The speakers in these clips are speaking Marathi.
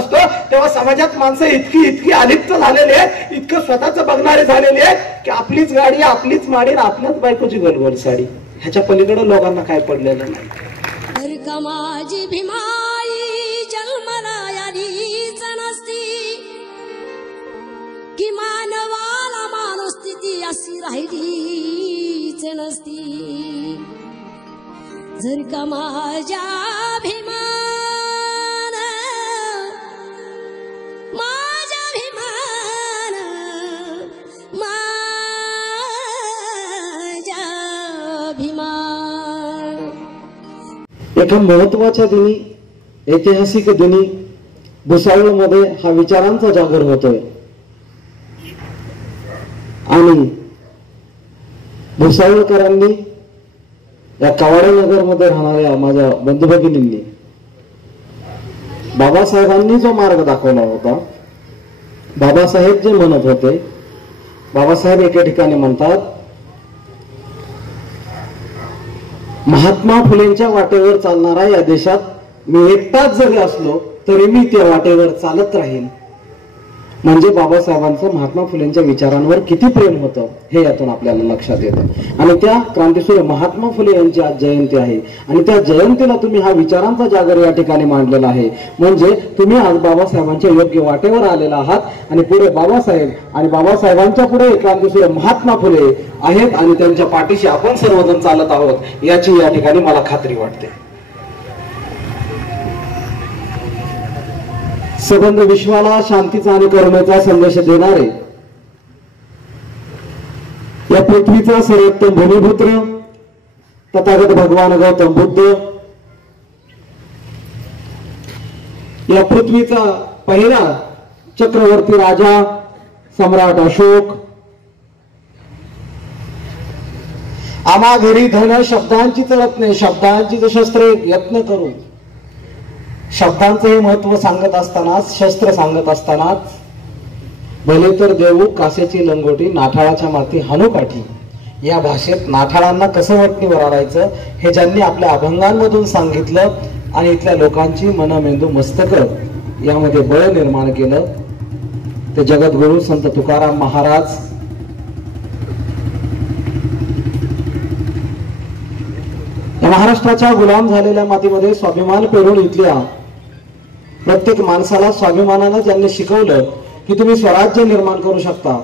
असतो तेव्हा समाजात माणसं इतकी इतकी अलिप्त झालेली आहेत, इतकं स्वतःच बघणारे झालेले आहेत की आपलीच गाडी, आपलीच माडी, आपल्याच बायकोची गोलगोल साडी, ह्याच्या पलीकडे लोकांना काय पडलेलं नाही. माझी भीमाई जन्मला यालीच नसती की मानवाला मानस्थिती अशी राहिलीच नसती. जर का माझ्या भीमान, माझ्या भीमान, माझ्या भीमान. एका महत्वाच्या दिनी, ऐतिहासिक दिनी भुसावळमध्ये हा विचारांचा जागर होतोय आणि भुसावळकरांनी, या कवाडेनगर मध्ये राहणाऱ्या माझ्या बंधू भगिनींनी बाबासाहेबांनी जो मार्ग दाखवला होता, बाबासाहेब जे म्हणत होते, बाबासाहेब एके ठिकाणी म्हणतात, महात्मा फुलेंच्या वाटेवर चालणारा या देशात मी एकटाच जरी असलो तरी मी त्या वाटेवर चालत राहील. म्हणजे बाबासाहेबांचं महात्मा फुलेंच्या विचारांवर किती प्रेम होतं हे यातून आपल्याला लक्षात येतं. आणि त्या क्रांतीसूर्य महात्मा फुले यांची आज जयंती आहे आणि त्या जयंतीला तुम्ही हा विचारांचा जागर या ठिकाणी मांडलेला आहे. म्हणजे तुम्ही आज बाबासाहेबांच्या योग्य वाटेवर आलेला आहात आणि पुढे बाबासाहेब आणि बाबासाहेबांच्या पुढे क्रांतीसूर्य महात्मा फुले आहेत आणि त्यांच्या पाठीशी आपण सर्वजण चालत आहोत याची या ठिकाणी मला खात्री वाटते. सबंध विश्वाला शांतीचा आणि करुणेचा संदेश देणारे या पृथ्वीचा सर्वोत्तम भूमिपुत्र तथागत भगवान गौतम बुद्ध, या पृथ्वीचा पहिला चक्रवर्ती राजा सम्राट अशोक, आम्हा घरी धन शब्दांची चलत नाही, शब्दांची शस्त्रे यत्न करू. शब्दांचे महत्व सांगत असतानाच, शस्त्र सांगत असतानाच, भले तर देऊ कासेची लंगोटी, नाठाळाच्या माती हानोकाठी, या भाषेत नाठाळांना कसं वटणीवर आणायचं हे ज्यांनी आपल्या अभंगांमधून सांगितलं आणि इथल्या लोकांची मन, मेंदू, मस्तक यामध्ये बळ निर्माण केलं ते जगद्गुरु संत तुकाराम महाराज. महाराष्ट्राच्या गुलाम झालेल्या मातीमध्ये स्वाभिमान पेरून इथल्या प्रत्येक माणसाला स्वाभिमानानं ज्यांनी शिकवलं की तुम्ही स्वराज्य निर्माण करू शकता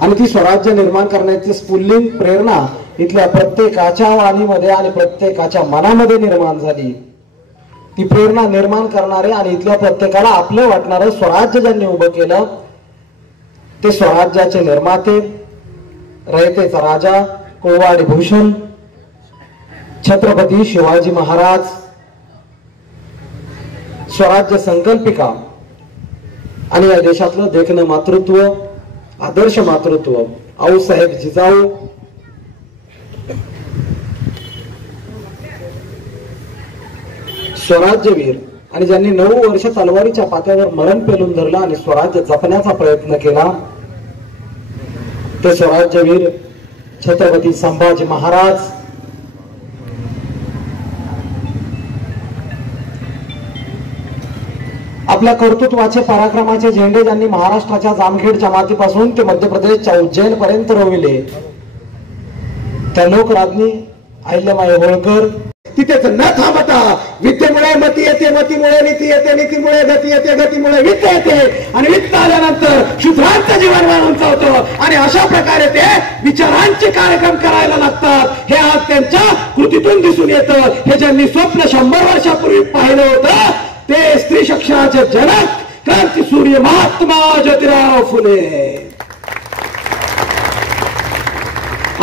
आणि ती स्वराज्य निर्माण करण्याची स्फुल्लिंग प्रेरणा इथल्या प्रत्येकाच्या वाणीमध्ये आणि प्रत्येकाच्या मनामध्ये निर्माण झाली. ती प्रेरणा निर्माण करणारे आणि इथल्या प्रत्येकाला आपलं वाटणारं स्वराज्य ज्यांनी उभं केलं ते स्वराज्याचे निर्माते, रयतेचा राजा कोवाडी भूषण छत्रपती शिवाजी महाराज, स्वराज्य संकल्पिका आणि या देशातलं देखणं मातृत्व, आदर्श मातृत्व आऊसाहेब जिजाऊ, स्वराज्यवीर आणि ज्यांनी 9 वर्ष तलवारीच्या पात्यावर मरण पेलून धरलं आणि स्वराज्य जपण्याचा प्रयत्न केला ते स्वराज्यवीर छत्रपती संभाजी महाराज. आपल्या कर्तृत्वाचे, पराक्रमाचे झेंडे ज्यांनी महाराष्ट्राच्या जामखेडच्या मातीपासून ते मध्य प्रदेशच्या उज्जैन पर्यंत रोविले त्या लोकराज्ञी अहिल्याबाई होळकर. तिथेच न थांबता विद्येमुळे मती येते, मतीमुळे नीती येते, नीतीमुळे गती येते, गतीमुळे वित्त येते आणि वित्त आल्यानंतर शूद्रांचं जीवन उंचावतं आणि अशा प्रकारे ते विचारांचे कार्यक्रम करायला लागतात. हे आज त्यांच्या कृतीतून दिसून येतं. हे ज्यांनी स्वप्न 100 वर्षापूर्वी पाहिलं होतं ते स्त्री शिक्षणाचे जनक क्रांतीसूर्य महात्मा ज्योतिराव फुले.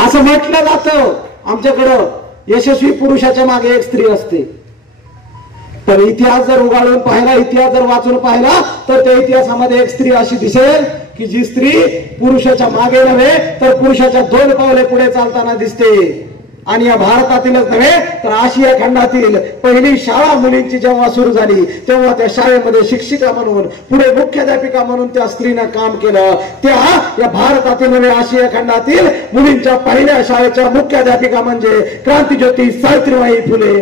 असं म्हटलं जातं आमच्याकडं यशस्वी पुरुषाच्या मागे एक स्त्री असते. पण इतिहास जर उघडून पाहिला, इतिहास जर वाचून पाहिला तर त्या इतिहासामध्ये एक स्त्री अशी दिसेल की जी स्त्री पुरुषाच्या मागे नव्हे तर पुरुषाच्या 2 पावले पुढे चालताना दिसते. आणि या भारतातीलच नव्हे तर आशिया खंडातील पहिली शाळा मुलींची जेव्हा सुरू झाली तेव्हा त्या शाळेमध्ये शिक्षिका म्हणून, पुढे मुख्याध्यापिका म्हणून त्या स्त्रीनं काम केलं. त्या या भारतातील नव्हे आशिया खंडातील मुलींच्या पहिल्या शाळेच्या मुख्याध्यापिका म्हणजे क्रांतीज्योती सावित्रीबाई फुले.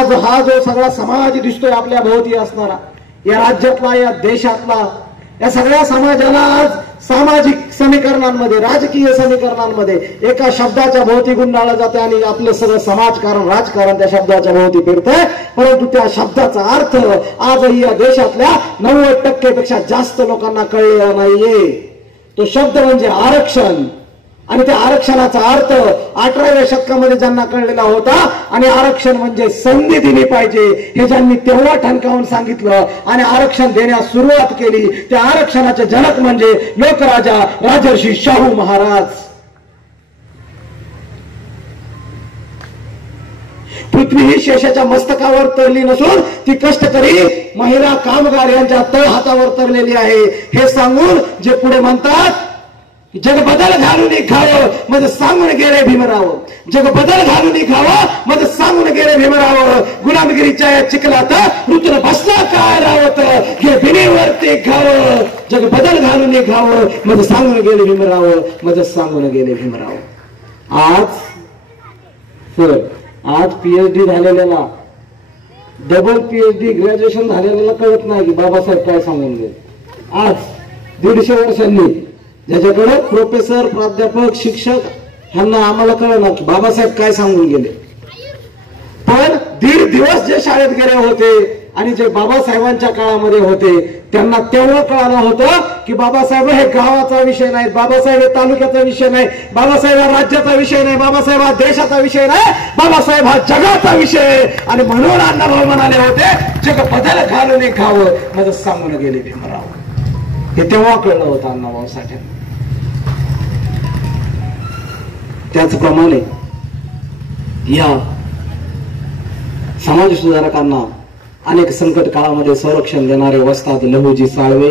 आज हा जो सगळा समाज दिसतोय आपल्या भोवती असणारा, या राज्यातला, या देशातला, या सगळ्या समाजाला आज सामाजिक समीकरणांमध्ये, राजकीय समीकरणांमध्ये एका शब्दाच्या भोवती गुंडाळलं जाते आणि आपलं सगळं समाजकारण, राजकारण त्या शब्दाच्या भोवती फिरतंय. परंतु त्या शब्दाचा अर्थ आजही या देशातल्या 90% पेक्षा जास्त लोकांना कळलेला नाहीये. तो शब्द म्हणजे आरक्षण. आणि त्या आरक्षणाचा अर्थ 18व्या शतकामध्ये ज्यांना कळलेला होता, आणि आरक्षण म्हणजे संधी दिली पाहिजे हे ज्यांनी तेव्हा ठणकावून सांगितलं आणि आरक्षण देण्यास सुरुवात केली, त्या आरक्षणाचे जनक म्हणजे लोकराजा राजर्षी शाहू महाराज. पृथ्वी ही शेषाच्या मस्तकावर तरली नसून ती कष्टकरी महिला कामगार यांच्या तळ हातावर तरलेली आहे हे सांगून जे पुढे म्हणतात, जग बदल घालून खावं मग सांगून गेले भीमराव. जग बदल घालून खावं मग सांगून गेले भीमराव. गुलामगिरीच्या या चिखलात ऋतून बसला काय रावत, हे भिनीवरती खावं. जग बदल घालून खावं मग सांगून गेले भीमराव, मग सांगून गेले भीमराव. आज PhD झालेल्याला, डबल PhD ग्रॅज्युएशन झालेल्याला कळत नाही की बाबासाहेब काय सांगून गेले. आज 150 वर्षांनी ज्याच्याकडे प्रोफेसर, प्राध्यापक, शिक्षक ह्यांना आम्हाला कळलं की बाबासाहेब काय सांगून गेले. पण 1.5 दिवस जे शाळेत गेले होते आणि जे बाबासाहेबांच्या काळामध्ये होते त्यांना तेव्हा कळालं होतं की बाबासाहेब हे गावाचा विषय नाही, बाबासाहेब हे तालुक्याचा विषय नाही, बाबासाहेब हा राज्याचा विषय नाही, बाबासाहेब हा देशाचा विषय नाही, बाबासाहेब हा जगाचा विषय. आणि म्हणून अण्णाभाऊ म्हणाले होते, जग बदल घालून खावं मग सांगून गेले भीमराव. हे तेव्हा कळलं होतं अण्णाभाऊ साठे. त्याचप्रमाणे या समाज सुधारकांना अनेक संकट काळामध्ये संरक्षण देणारे वस्ताद लहुजी साळवे,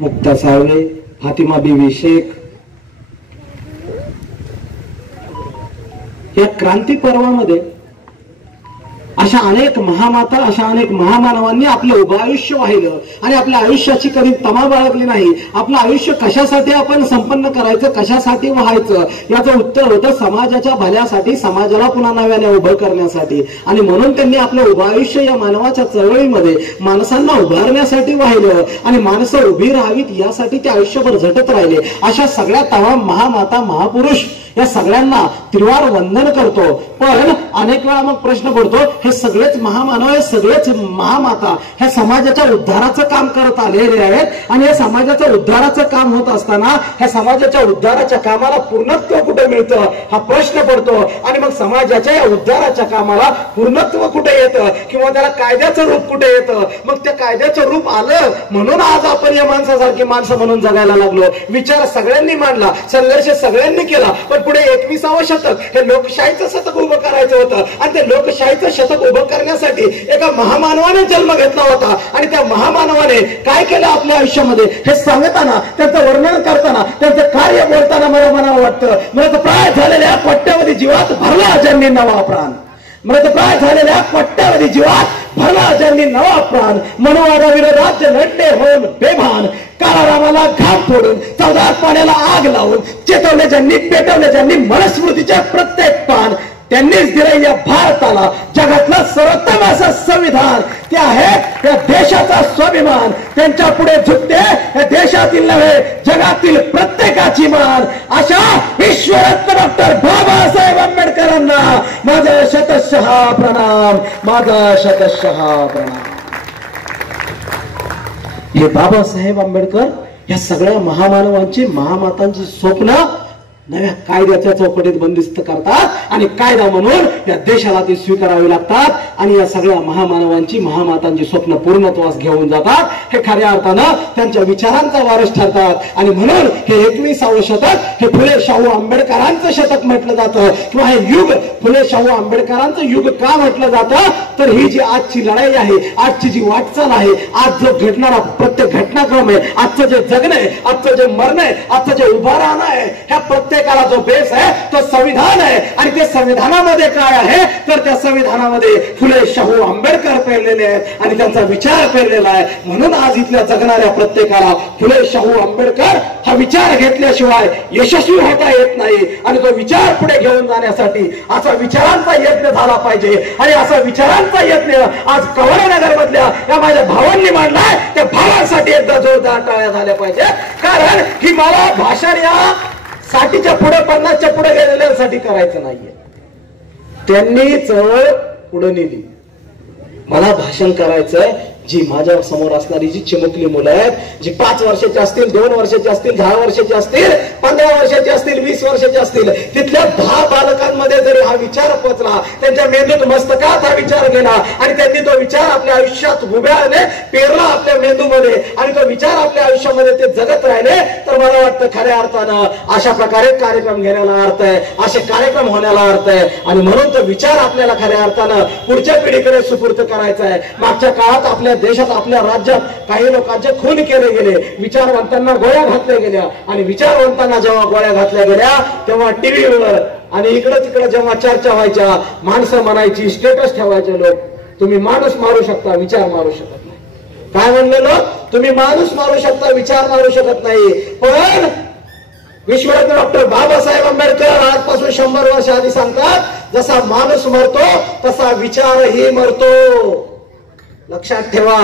मुक्ता साळवे, फातिमा बीवी शेख या क्रांती पर्वामध्ये अशा अनेक महामाता, अशा अनेक महामानवांनी आपलं उभं आयुष्य वाहिलं आणि आपल्या आयुष्याची कधी तमा बाळगली नाही. आपलं आयुष्य कशासाठी आपण संपन्न करायचं, कशासाठी व्हायचं याचं उत्तर होतं समाजाच्या भल्यासाठी, समाजाला पुन्हा नव्याने उभं करण्यासाठी. आणि म्हणून त्यांनी आपलं उभं आयुष्य या मानवाच्या चळवळीमध्ये माणसांना उभारण्यासाठी वाहिलं आणि माणसं उभी राहावीत यासाठी ते आयुष्यभर झटत राहिले. अशा सगळ्या तमाम महामाता, महापुरुष या सगळ्यांना त्रिवार वंदन करतो. पण अनेक वेळा मग प्रश्न पडतो, हे सगळेच महामानव, हे सगळेच महामाता ह्या समाजाच्या उद्धाराचं काम करत आलेले आहेत आणि या समाजाच्या उद्धाराचं काम होत असताना ह्या समाजाच्या उद्धाराच्या कामाला पूर्णत्व कुठे मिळतं हा प्रश्न पडतो. आणि मग समाजाच्या या उद्धाराच्या कामाला पूर्णत्व कुठे येतं किंवा त्याला कायद्याचं रूप कुठे येतं. मग त्या कायद्याचं रूप आलं म्हणून आज आपण या माणसासारखी माणसं म्हणून जगायला लागलो. विचार सगळ्यांनी मांडला, संघर्ष सगळ्यांनी केला, पण पुढे 21वे शतक हे लोकशाहीचं शतक उभं करायचं होतं आणि ते लोकशाहीचं शतक उभं करण्यासाठी एका महामानवाने जन्म घेतला होता. आणि त्या महामानवाने काय केलं आपल्या आयुष्यामध्ये हे सांगताना, त्यांचं वर्णन करताना, त्यांचं कार्य बोलताना मला मनाला वाटतं, मृतप्राय झालेल्या कोट्यावधी जीवात भरला ज्यांनी नवा प्राण. मृतप्राय झालेल्या कोट्यावधी जीवात भरला ज्यांनी नवा प्राण. मनुवादाविरोधात जे लढले होऊन बेभान, काळारामाला घाम फोडून, चौदार पाण्याला आग लावून, चेतवले ज्यांनी, पेटवले ज्यांनी मनुस्मृतीचे प्रत्येक पान, त्यांनीच दिलं या भारताला जगातलं सर्वोत्तम असं संविधान. ते आहे या देशाचा स्वाभिमान. त्यांच्या पुढे झुकते या देशातील नव्हे जगातील प्रत्येकाची मान. अशा विश्वरत्न डॉक्टर बाबासाहेब आंबेडकरांना माझा शतशः प्रणाम, माझा शतशः प्रणाम. हे बाबासाहेब आंबेडकर या सगळ्या महामानवांची, महामातांची स्वप्न नव्या कायद्याच्या चौकटीत बंदिस्त करतात आणि कायदा म्हणून या देशाला ती स्वीकारावी लागतात आणि या सगळ्या महामानवांची, महामातांची स्वप्न पूर्णत्वास घेऊन जातात. हे खऱ्या अर्थानं त्यांच्या विचारांचा वारस ठरतात. आणि म्हणून हे 21वे शतक हे फुले शाहू आंबेडकरांचं शतक म्हटलं जातं किंवा हे युग फुले शाहू आंबेडकरांचं युग का म्हटलं जातं, तर ही जी आजची लढाई आहे, आजची जी वाटचाल आहे, आज जो घडणारा प्रत्येक घटनाक्रम कार्यक्रम आहे, आजचं जे जगणं आहे, आजचं जे मरण आहे, आजचं जे उभा राहणं आहे, ह्या प्रत्येकाला जो बेस आहे तो संविधान आहे. आणि ते संविधानामध्ये काय आहे तर त्या संविधानामध्ये फुले शाहू आंबेडकर पेरलेले आहेत आणि त्यांचा विचार पेरलेला आहे. म्हणून आज इथल्या जगणाऱ्या प्रत्येकाला फुले शाहू आंबेडकर हा विचार घेतल्याशिवाय यशस्वी होता येत नाही. आणि तो विचार पुढे घेऊन जाण्यासाठी असा विचारांचा यज्ञ झाला पाहिजे. आणि असा विचारांचा यज्ञ आज कवळनगर मधल्या या माझ्या भावांनी मांडलाय. त्या भावांसाठी एकदा जोरदार टाळ्या झाल्या पाहिजे. कारण ही मला भाषण या 60च्या पुढे 50च्या पुढे गेलेल्यांसाठी करायचं नाहीये. त्यांनी चळवळ पुढे नेली. मला भाषण करायचंय जी माझ्या समोर असणारी जी चिमुकली मुलं आहेत, जी 5 वर्षाची असतील, 2 वर्षाची असतील, 10 वर्षाची असतील, 15 वर्षाची असतील, 20 वर्षाची असतील, तिथल्या 10 बालकांमध्ये जरी हा विचार पोचला, त्यांच्या मेंदूत मस्तकात हा विचार गेला आणि त्यांनी तो विचार आपल्या आयुष्यात उभ्याने पेरला आपल्या मेंदूमध्ये आणि तो विचार आपल्या आयुष्यामध्ये ते जगत राहिले, तर मला वाटतं खऱ्या अर्थानं अशा प्रकारे कार्यक्रम घेण्याला अर्थ आहे, असे कार्यक्रम होण्याला अर्थ आहे. आणि म्हणून तो विचार आपल्याला खऱ्या अर्थानं पुढच्या पिढीकडे सुपूर्त करायचा आहे. मागच्या काळात आपल्या देशात, आपल्या राज्यात काही लोकांचे खून केले गेले, विचारवंतांना गोळ्या घातल्या गेल्या. आणि विचारवंतांना जेव्हा गोळ्या घातल्या गेल्या तेव्हा टीव्हीवर आणि इकडं तिकडं जेव्हा चर्चा व्हायच्या, माणसं म्हणायची, स्टेटस ठेवायचे लोक, तुम्ही माणूस मारू शकता, विचार मारू शकत नाही. काय म्हणलेलो? तुम्ही माणूस मारू शकता, विचार मारू शकत नाही. पण विश्वरत्न डॉक्टर बाबासाहेब आंबेडकर आजपासून 100 वर्ष आधी सांगतात, जसा माणूस मरतो तसा विचारही मरतो. लक्षात ठेवा,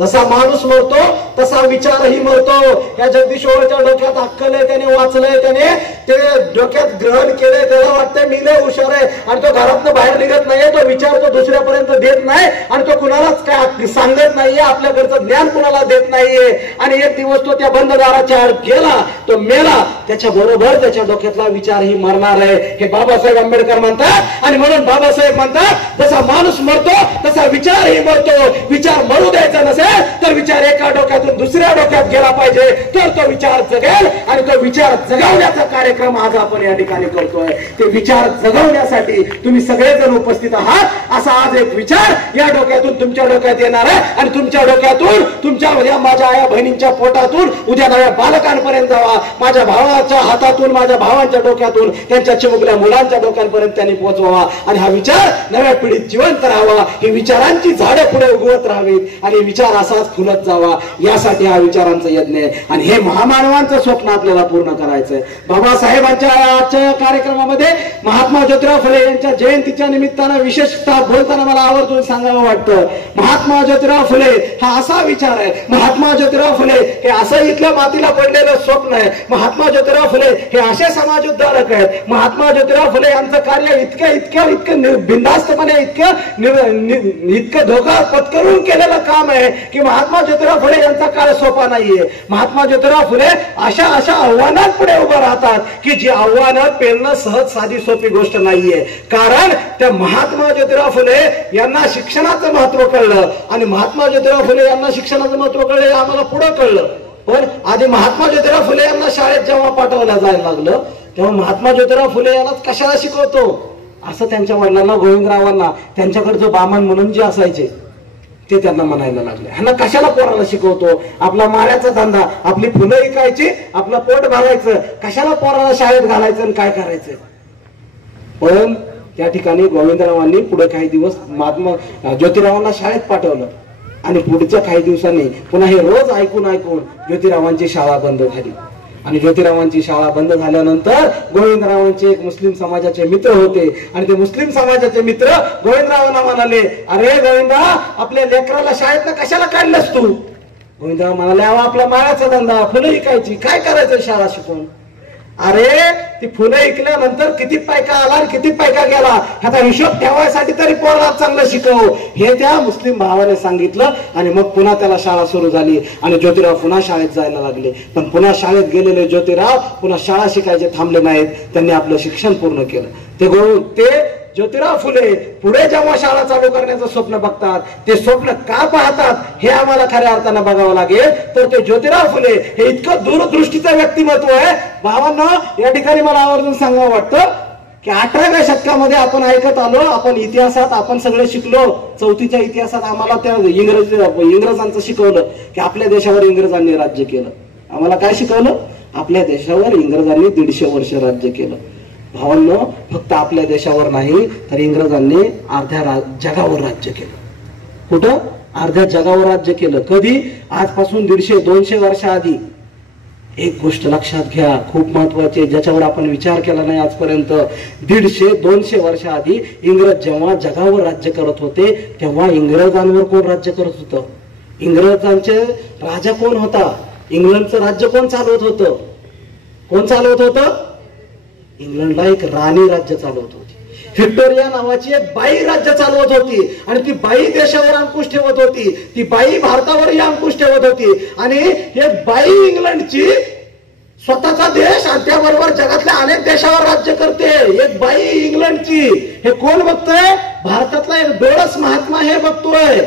जसा माणूस मरतो तसा विचारही मरतो. या जगदीश्वराच्या डोक्यात अक्कल आहे, त्याने वाचलंय, त्याने ते डोक्यात ग्रहण केलंय, त्याला वाटतंय मी लय हुशार आहे आणि तो घरातनं बाहेर निघत नाहीये, तो विचार तो दुसऱ्यापर्यंत देत नाही आणि तो कुणालाच काय सांगत नाहीये, आपल्याकडचं ज्ञान कुणाला देत नाहीये. आणि एक दिवस तो त्या बंद दाराच्या आड गेला, तो मेला, त्याच्या बरोबर त्याच्या डोक्यातला विचारही मरणार आहे, हे बाबासाहेब आंबेडकर म्हणतात. आणि म्हणून बाबासाहेब म्हणतात, जसा माणूस मरतो तसा विचारही मरतो. विचार मरू द्यायचा नसेल तर विचार एका डोक्यातून दुसऱ्या डोक्यात गेला पाहिजे, तर तो विचार जगेल. आणि तो विचार जगवण्याचा कार्यक्रम आज आपण या ठिकाणी करतोय. ते विचार जगवण्यासाठी तुम्ही सगळेजण उपस्थित आहात. असा आज एक विचार या डोक्यातून तुमच्या डोक्यात येणार आहे आणि तुमच्या डोक्यातून तुमच्या उद्या माझ्या आया बहिणींच्या पोटातून उद्या नव्या बालकांपर्यंत जावा, माझ्या भावाच्या हातातून, माझ्या भावांच्या डोक्यातून त्यांच्या चिमुकल्या मुलांच्या डोक्यांपर्यंत त्यांनी पोहोचवावा. आणि हा विचार नव्या पिढीत जिवंत राहावा, ही विचारांची झाडं पुढे उगवत राहावीत आणि विचार असाच फुलत जावा, यासाठी हा विचारांचा यज्ञ आहे. आणि हे महामानवांचं स्वप्न आपल्याला पूर्ण करायचंय. बाबासाहेबांच्या आजच्या कार्यक्रमामध्ये महात्मा ज्योतिराव फुले यांच्या जयंतीच्या निमित्तानं विशेषतः बोलताना मला आवर्जून सांगावं वाटतं, महात्मा ज्योतिराव फुले हा असा विचार आहे, महात्मा ज्योतिराव फुले हे असं इथल्या मातीला पडलेलं स्वप्न आहे, महात्मा ज्योतिराव फुले हे असे समाजउद्धारक आहेत, महात्मा ज्योतिराव फुले यांचं कार्य इतकं बिनधास्तपणे इतकं धोका पत्करून केलेलं काम आहे की महात्मा ज्योतिराव फुले यांचा काळ सोपा नाहीये. महात्मा ज्योतिराव फुले अशा आव्हानांपुढे उभं राहतात की जी आव्हानं पेलणं सहज साधी सोपी गोष्ट नाहीये. कारण त्या महात्मा ज्योतिराव फुले यांना शिक्षणाचं महत्व कळलं आणि महात्मा ज्योतिराव फुले यांना शिक्षणाचं महत्व कळलं आम्हाला पुढे कळलं. पण आधी महात्मा ज्योतिराव फुले यांना शाळेत जेव्हा पाठवलं जायला लागलं तेव्हा महात्मा ज्योतिराव फुले यांना कशाला शिकवतो असं त्यांच्या वडिलांना, गोविंदरावांना, त्यांच्याकडचं बामण म्हणून जे असायचे ते त्यांना म्हणायला लागले, ह्यांना कशाला पोराला शिकवतो, आपला माळ्याचा धंदा, आपली फुलं विकायची, आपलं पोट भरायचं, कशाला पोराला शाळेत घालायचं आणि काय करायचं. पण त्या ठिकाणी गोविंदरावांनी पुढे काही दिवस महात्मा ज्योतिरावांना शाळेत पाठवलं आणि पुढच्या काही दिवसांनी पुन्हा हे रोज ऐकून ज्योतिरावांची शाळा बंद झाली. आणि ज्योतिरावांची शाळा बंद झाल्यानंतर गोविंदरावांचे एक मुस्लिम समाजाचे मित्र होते आणि ते मुस्लिम समाजाचे मित्र गोविंदरावांना म्हणाले, अरे गोविंदा, आपल्या लेकराला शाळेतनं कशाला काढलंस तू? गोविंदराव म्हणाले, आपला माळाचा धंदा, फुलं विकायची, काय करायचं शाळा शिकून? अरे ती फुलं ऐकल्यानंतर किती पैका आला आणि किती पैका गेला ह्याचा हिशोब ठेवायसाठी तरी पोराला चांगलं शिकव, हे त्या मुस्लिम भावाने सांगितलं. आणि मग पुन्हा त्याला शाळा सुरू झाली आणि ज्योतिराव पुन्हा शाळेत जायला लागले. पण पुन्हा शाळेत गेलेले ज्योतिराव पुन्हा शाळा शिकायचे थांबले नाहीत, त्यांनी आपलं शिक्षण पूर्ण केलं. ते ज्योतिराव फुले पुढे जेव्हा शाळा चालू करण्याचं स्वप्न बघतात, ते स्वप्न का पाहतात हे आम्हाला खऱ्या अर्थानं बघावं लागेल. तर ते ज्योतिराव फुले हे इतकं दूरदृष्टीचं व्यक्तिमत्व आहे. भावांना या ठिकाणी मला आवर्जून सांगावं वाटतं, की 18व्या शतकामध्ये आपण ऐकत आलो, आपण इतिहासात आपण सगळे शिकलो, 4थीच्या इतिहासात आम्हाला त्या इंग्रजांचं शिकवलं की आपल्या देशावर इंग्रजांनी राज्य केलं. आम्हाला काय शिकवलं? आपल्या देशावर इंग्रजांनी 150 वर्ष राज्य केलं. भावांनो, फक्त आपल्या देशावर नाही तर इंग्रजांनी अर्ध्या जगावर राज्य केलं. कुठं? अर्ध्या जगावर राज्य केलं. कधी? आजपासून 150-200 वर्षाआधी. एक गोष्ट लक्षात घ्या, खूप महत्वाची, ज्याच्यावर आपण विचार केला नाही आजपर्यंत. 150-200 वर्षाआधी इंग्रज जेव्हा जगावर राज्य करत होते तेव्हा इंग्रजांवर कोण राज्य करत होतं? इंग्रजांचे राजा कोण होता? इंग्लंडचं राज्य कोण चालवत होतं? कोण चालवत होतं? इंग्लंडला एक राणी राज्य चालवत होती. व्हिक्टोरिया नावाची एक बाई राज्य चालवत होती आणि ती बाई देशावर अंकुश ठेवत होती. ती बाई भारतावरही अंकुश ठेवत होती आणि एक बाई इंग्लंडची स्वतःचा देश आणि त्याबरोबर जगातल्या अनेक देशावर राज्य करते. एक बाई इंग्लंडची. हे कोण बघतोय? भारतातला एक डोळस महात्मा हे बघतोय.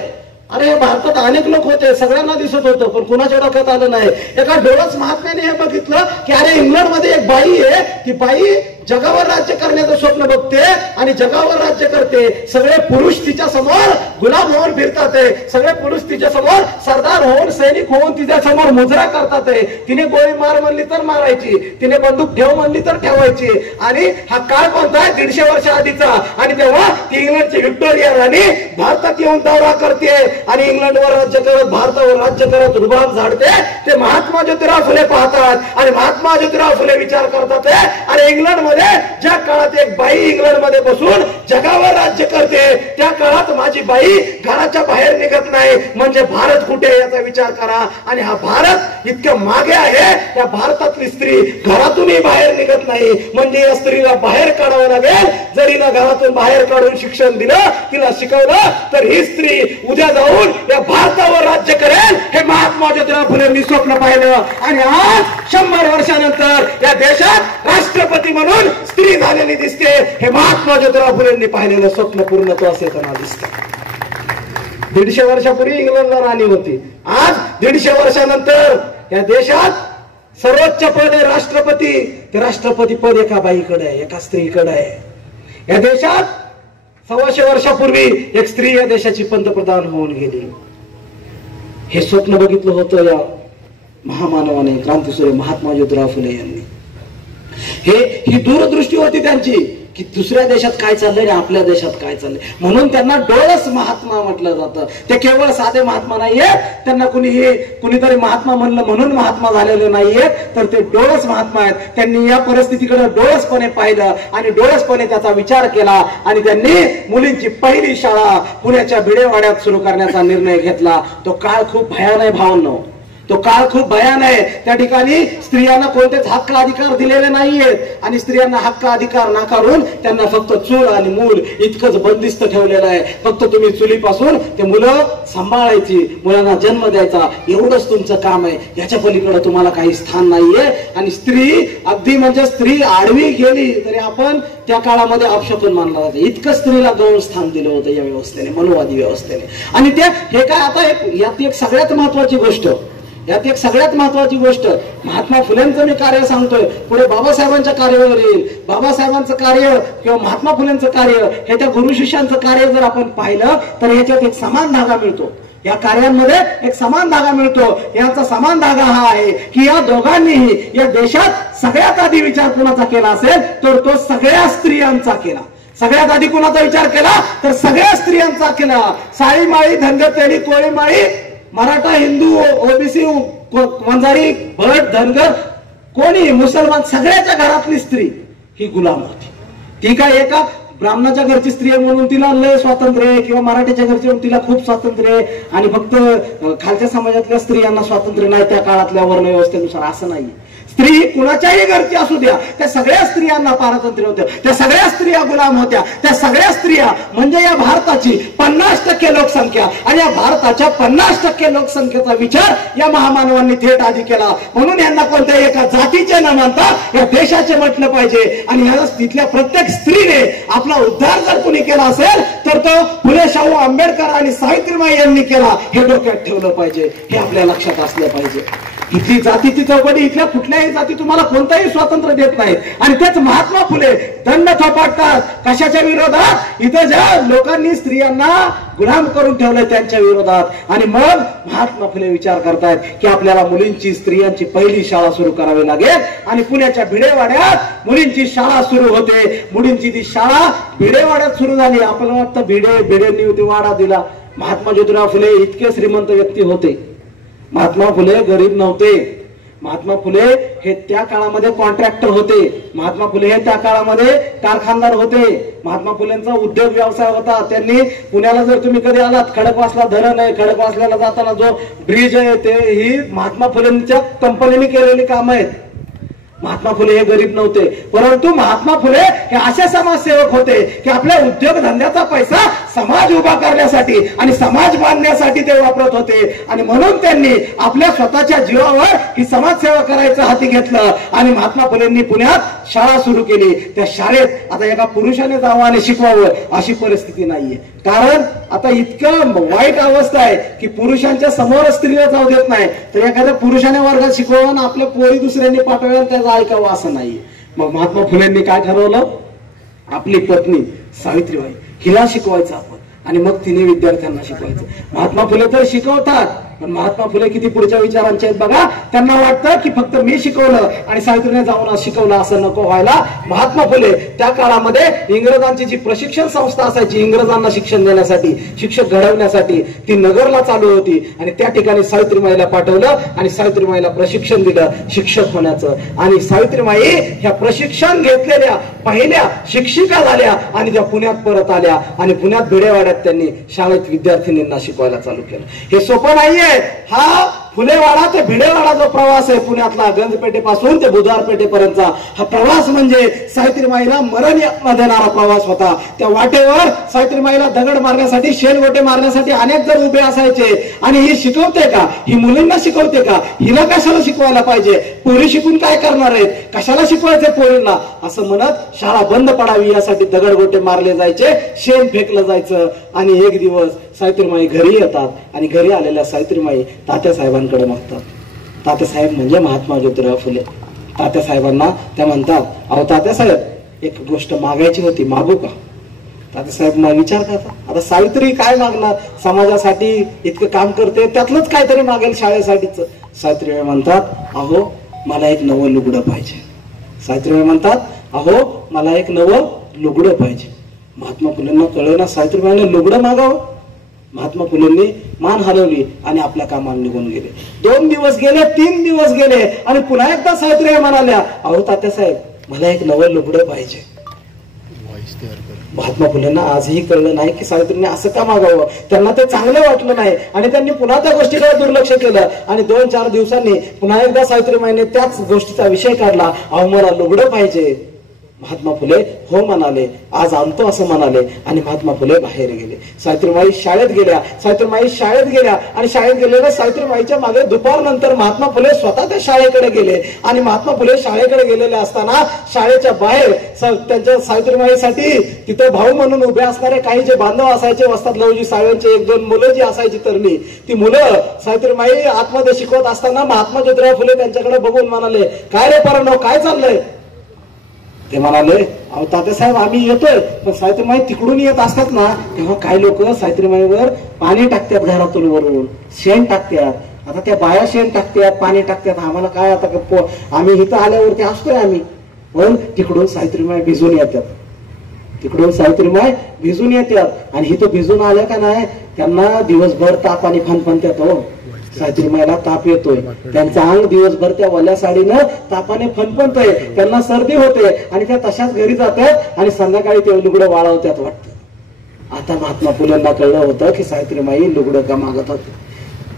अरे भारतात अनेक लोक होते, सगळ्यांना दिसत होतं, पण कुणाच्या डोक्यात आलं नाही. एका डोळस महात्म्याने हे बघितलं की अरे इंग्लंडमध्ये एक बाई आहे, ती बाई जगावर राज्य करण्याचं स्वप्न बघते आणि जगावर राज्य करते. सगळे पुरुष तिच्या समोर गुलाम होऊन फिरतात, सगळे पुरुष तिच्या समोर सरदार होऊन सैनिक होऊन तिच्या समोर मुजरा करतात. तिने गोळी मार म्हणली तर मारायची, तिने बंदूक ठेव म्हणली तर ठेवायची. आणि हा काळ कोणता आहे? 150 वर्ष आधीचा. आणि तेव्हा ती इंग्लंडची व्हिक्टोरिया राणी भारतात येऊन दौरा करते आणि इंग्लंडवर राज्य करत, भारतावर राज्य करत रुबाब झाडते. ते महात्मा ज्योतिराव फुले पाहतात आणि महात्मा ज्योतिराव फुले विचार करतात, अरे इंग्लंड ज्या काळात एक बाई इंग्लंडमध्ये बसून जगावर राज्य करते त्या काळात माझी बाई घराच्या बाहेर निघत नाही, म्हणजे भारत कुठे याचा विचार करा. आणि हा भारत इतक्या मागे आहे, त्या भारतातली स्त्री घरातूनही बाहेर निघत नाही, म्हणजे या स्त्रीला बाहेर काढावं लागेल. जर हिला घरातून बाहेर काढून शिक्षण दिलं, तिला शिकवलं, तर ही स्त्री उद्या जाऊन या भारतावर राज्य करेल. हे महात्मा ज्योतिराव फुलेंनी स्वप्न पाहिलं आणि आज 100 वर्षानंतर या देशात राष्ट्रपती म्हणून स्त्री झालेली दिसते. हे महात्मा ज्योतिराव फुलेंनी पाहिलेलं स्वप्न पूर्णत्वास येताना दिसतं. 150 वर्षापूर्वी इंग्लंडला राणी होती, आज 150 वर्षानंतर या देशात सर्वोच्च पद आहे राष्ट्रपती. ते राष्ट्रपती पद एका बाईकडे आहे, एका स्त्रीकडे आहे. या देशात 125 वर्षापूर्वी एक स्त्री या देशाची पंतप्रधान होऊन गेली. हे स्वप्न बघितलं होतं या महामानवाने, क्रांतीसूर्य महात्मा ज्योतिराव फुले यांनी. ही दूरदृष्टी होती त्यांची की दुसऱ्या देशात काय चाललंय आणि आपल्या देशात काय चाललंय, म्हणून त्यांना डोळस महात्मा म्हटलं जातं. ते केवळ साधे महात्मा नाहीये, त्यांना कुणीतरी महात्मा म्हणलं म्हणून महात्मा झालेले नाहीये, तर ते डोळस महात्मा आहेत. त्यांनी या परिस्थितीकडे डोळसपणे पाहिलं आणि डोळसपणे त्याचा विचार केला आणि त्यांनी मुलींची पहिली शाळा पुण्याच्या भिडेवाड्यात सुरू करण्याचा निर्णय घेतला. तो काळ खूप भयानक आहे भावांनो, तो काळ खूप भयानक आहे. त्या ठिकाणी स्त्रियांना कोणतेच हक्क अधिकार दिलेले नाहीयेत आणि स्त्रियांना हक्क अधिकार नाकारून त्यांना फक्त चूल आणि मूल इतकंच बंदिस्त ठेवलेलं आहे. फक्त तुम्ही चुलीपासून ते मुलं सांभाळायची, मुलांना जन्म द्यायचा, एवढंच तुमचं काम आहे. याच्या पलीकडे तुम्हाला काही स्थान नाहीये. आणि स्त्री अगदी म्हणजे स्त्री आडवी गेली तरी आपण त्या काळामध्ये अपशकुन मानला जातो, इतकं स्त्रीला गौण स्थान दिलं होतं या व्यवस्थेने, मनुवादी व्यवस्थेने. आणि हे काय आता यात एक सगळ्यात महत्वाची गोष्ट महात्मा फुलेंचं मी कार्य सांगतोय, पुढे बाबासाहेबांच्या कार्यावर येईल. बाबासाहेबांचं कार्य किंवा महात्मा फुलेंचं कार्य हे त्या गुरु शिष्यांचं कार्य जर आपण पाहिलं तर याच्यात एक समान धागा मिळतो. या कार्यांमध्ये एक समान धागा मिळतो. याचा समान धागा हा आहे की या दोघांनीही या देशात सगळ्यात आधी विचार कोणाचा केला असेल तर तो सगळ्या स्त्रियांचा केला. सगळ्यात आधी कोणाचा विचार केला तर सगळ्या स्त्रियांचा केला. साळी माळी धनगर कोळी माळी, मराठा, हिंदू, ओबीसी, वंजारी, भट, धनगर, कोणी मुसलमान, सगळ्याच्या घरातली स्त्री ही गुलाम होती. ती काय एका ब्राह्मणाच्या घरची स्त्री आहे म्हणून तिला लय स्वातंत्र्य आहे किंवा मराठीच्या घरची म्हणून तिला खूप स्वातंत्र्य आहे आणि फक्त खालच्या समाजातल्या स्त्रियांना स्वातंत्र्य नाही त्या काळातल्या वर्ण व्यवस्थेनुसार, असं नाही. स्त्री कुणाच्याही घरची असू द्या, त्या सगळ्या स्त्रियांना पारतंत्र्य होतं, त्या सगळ्या स्त्रिया गुलाम होत्या. त्या सगळ्या स्त्रिया म्हणजे या भारताची 50% लोकसंख्या आणि या भारताच्या 50% लोकसंख्येचा विचार या महामानवांनी थेट आधी केला. म्हणून यांना कोणत्या एका जातीचे न मानता या देशाचे म्हटलं पाहिजे आणि तिथल्या प्रत्येक स्त्रीने आपला उद्धार जर कुणी केला असेल तर करतो फुले शाहू आंबेडकर आणि सावित्रीबाई यांनी केला, हे डोक्यात ठेवलं पाहिजे, हे आपल्या लक्षात असलं पाहिजे. इथली जातीची चौकटी इथल्या कुठल्याही जाती तुम्हाला कोणताही स्वातंत्र्य देत नाहीत. आणि तेच महात्मा फुले दंड थोपाटतात कशाच्या विरोधात? इथं ज्या लोकांनी स्त्रियांना गुलाम करून ठेवलंय त्यांच्या विरोधात. आणि मग महात्मा फुले विचार करतायत की आपल्याला मुलींची स्त्रियांची पहिली शाळा सुरू करावी लागेल. आणि पुण्याच्या भिडेवाड्यात मुलींची शाळा सुरू होते. मुलींची ती शाळा भिडेवाड्यात सुरू झाली. आपल्याला वाटतं भिडेंनी वाडा दिला. महात्मा ज्योतिराव फुले इतके श्रीमंत व्यक्ती होते. महात्मा फुले गरीब नव्हते. महात्मा फुले हे त्या काळामध्ये कॉन्ट्रॅक्टर होते. महात्मा फुले हे त्या काळामध्ये कारखानदार होते. महात्मा फुलेंचा उद्योग व्यवसाय होता. त्यांनी पुण्याला जर तुम्ही कधी आलात, खडकवासला धरण आहे, खडकवासल्याला जाताना जो ब्रिज आहे ते ही महात्मा फुलेंच्या कंपनीने केलेली कामं आहेत. महात्मा फुले हे गरीब नव्हते, परंतु महात्मा फुले हे असे समाजसेवक होते की आपल्या उद्योगधंद्याचा पैसा समाज उभा करण्यासाठी आणि समाज बांधण्यासाठी ते वापरत होते. आणि म्हणून त्यांनी आपल्या स्वतःच्या जीवावर ही समाजसेवा करायचं हाती घेतलं. आणि महात्मा फुलेंनी पुण्यात शाळा सुरू केली. त्या शाळेत आता एका पुरुषाने जावं आणि शिकवावं अशी परिस्थिती नाहीये. कारण आता इतकं वाईट अवस्था आहे की पुरुषांच्या समोर स्त्रीला जाऊ देत नाही. तर एखाद्या पुरुषाने वर्गात शिकवावं आणि आपल्या पोरी दुसऱ्यांनी पाठवलं त्याचं ऐकावं असं नाहीये. मग महात्मा फुलेंनी काय ठरवलं? आपली पत्नी सावित्रीबाई हिला शिकवायचं आपण आणि मग तिने विद्यार्थ्यांना शिकवायचं. महात्मा फुले तर शिकवतात, पण महात्मा फुले किती पुढच्या विचारांचे आहेत बघा. त्यांना वाटतं की फक्त मी शिकवलं आणि सावित्रीने जाऊन शिकवलं असं नको व्हायला. महात्मा फुले त्या काळामध्ये इंग्रजांची जी प्रशिक्षण संस्था असायची इंग्रजांना शिक्षण देण्यासाठी, शिक्षक घडवण्यासाठी, ती नगरला चालू होती. आणि त्या ठिकाणी सावित्रीबाईला पाठवलं आणि सावित्रीबाईला प्रशिक्षण दिलं शिक्षक होण्याचं. आणि सावित्रीबाई ह्या प्रशिक्षण घेतलेल्या पहिल्या शिक्षिका झाल्या आणि त्या पुण्यात परत आल्या. आणि पुण्यात भिडेवाड्यात त्यांनी शाळेत विद्यार्थिनींना शिकवायला चालू केलं. हे सोपं नाहीये. हा फुलेवाडा ते भिडेवाडा जो प्रवास आहे पुण्यातला, गंजपेठेपासून ते बुधवारपेठेपर्यंतचा हा प्रवास म्हणजे सावित्रीबाईला मरण देणारा प्रवास होता. त्या वाटेवर सावित्रीबाईला दगड मारण्यासाठी, शेलगोटे मारण्यासाठी अनेक जण उभे असायचे. आणि ही शिकवते का? ही मुलींना शिकवते का? हिला कशाला शिकवायला पाहिजे? पोरी शिकून काय करणार आहेत? कशाला शिकवायचे पोरींना? असं म्हणत शाळा बंद पडावी यासाठी दगडगोटे मारले जायचे, शेण फेकलं जायचं. आणि एक दिवस सावित्रीबाई घरी येतात आणि घरी आलेल्या सावित्रीबाई तात्यासाहेबांकडे मागतात. तात्यासाहेब म्हणजे महात्मा ज्योतिराव फुले. तात्यासाहेबांना त्या म्हणतात, अहो तात्यासाहेब एक गोष्ट मागायची होती, मागू का? तात्यासाहेब विचार करतात, आता सावित्री काय मागणार? समाजासाठी इतकं काम करते, त्यातलंच काहीतरी मागेल शाळेसाठीच. सावित्रीबाई म्हणतात, अहो मला एक नवं लुगडं पाहिजे. सावित्रीबाई म्हणतात, अहो मला एक नवं लुगडं पाहिजे. महात्मा फुलेंना कळलं ना सावित्रीबाईने लुगडं मागावं. महात्मा फुलेंनी मान हलवली आणि आपल्या कामाला निघून गेले. 2 दिवस गेले, 3 दिवस गेले आणि पुन्हा एकदा सावित्रीबाई म्हणाल्या, अहो तात्यासाहेब मला एक नवं लुगडं पाहिजे. महात्मा फुलेंना आजही कळलं नाही की सावित्रीने असं का मागावं. त्यांना ते चांगलं वाटलं नाही आणि त्यांनी पुन्हा त्या गोष्टीकडे दुर्लक्ष केलं. आणि 2-4 दिवसांनी पुन्हा एकदा सावित्रीबाईने त्याच गोष्टीचा विषय काढला, अहो मला लुगडं पाहिजे. महात्मा फुले हो म्हणाले, आज आणतो असं म्हणाले. आणि महात्मा फुले बाहेर गेले. सावित्रीबाई शाळेत गेल्या. सावित्रीबाई शाळेत गेल्या आणि शाळेत गेलेल्या सावित्रीबाईच्या मागे दुपारनंतर महात्मा फुले स्वतः त्या शाळेकडे गेले. आणि महात्मा फुले शाळेकडे गेलेले असताना शाळेच्या बाहेर त्यांच्या सावित्रीबाईसाठी तिथं भाऊ म्हणून उभे असणारे काही जे बांधव असायचे, वस्ताद लवजी साहेबांचे 1-2 मुलं जी असायची तरणी, ती मुलं सावित्रीबाई आतमध्ये शिकवत असताना महात्मा ज्योतिराव फुले त्यांच्याकडे बघून म्हणाले, काय रे परंडव काय चाललंय? ते म्हणाले, अहो तात्यासाहेब आम्ही येतोय. पण सावित्रीबाई तिकडून येत असतात ना तेव्हा काही लोक सावित्रीबाईवर पाणी टाकतात, घरातून वरून शेण टाकतात. आता त्या बाया शेण टाकतात, पाणी टाकतात. आम्हाला काय आता आम्ही इथं आल्यावरती असतोय आम्ही. पण तिकडून सावित्रीबाई भिजून येतात. तिकडून सावित्रीबाई भिजून येतात आणि इथं भिजून आल्या का नाही त्यांना दिवसभर ताप आणि फणफणत्यात. हो सावित्रीबाईला ताप येतोय, त्यांचं अंग दिवसभर त्या वल्या साडीनं तापाने फणफणतंय, त्यांना सर्दी होते आणि त्या तशाच घरी जातात आणि संध्याकाळी ते लुगडं वाळवतात वाटतं. आता महात्मा फुलेंना कळलं होतं की सावित्रीबाई लुगडं का मागत होते.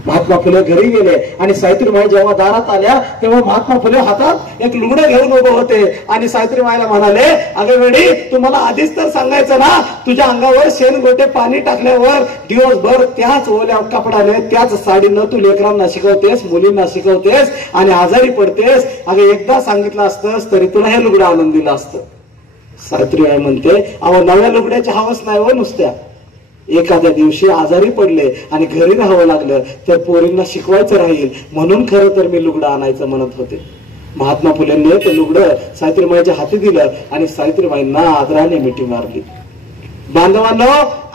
महात्मा फुले घरी गेले आणि सावित्रीबाई जेव्हा दारात आल्या तेव्हा महात्मा फुले हातात एक लुगडं घेऊन उभे होते आणि सावित्रीबाईला म्हणाले, अगं वेडी तू मला आधीच तर सांगायचं ना, तुझ्या अंगावर शेणगोटे पाणी टाकल्यावर दिवसभर त्याच ओल्या कपड्याने त्याच साडीनं तू लेकरांना शिकवतेस, मुलींना शिकवतेस आणि आजारी पडतेस. अगं एकदा सांगितलं असतंस तरी तुला हे लुगडं आणून दिलं असतं. सावित्रीबाई म्हणते, अहो नव्या लुगड्याची हवस नाही हो नुसत्या, एखाद्या दिवशी आजारी पडले आणि घरी राहावं लागलं तर पोरींना शिकवायचं राहील म्हणून खरं तर मी लुगडं आणायचं म्हणत होते. महात्मा फुलेंनी ते लुगडं सावित्रीबाईच्या हाती दिलं आणि सावित्रीबाईंना आदराने मिठी मारली. बांधवांनो,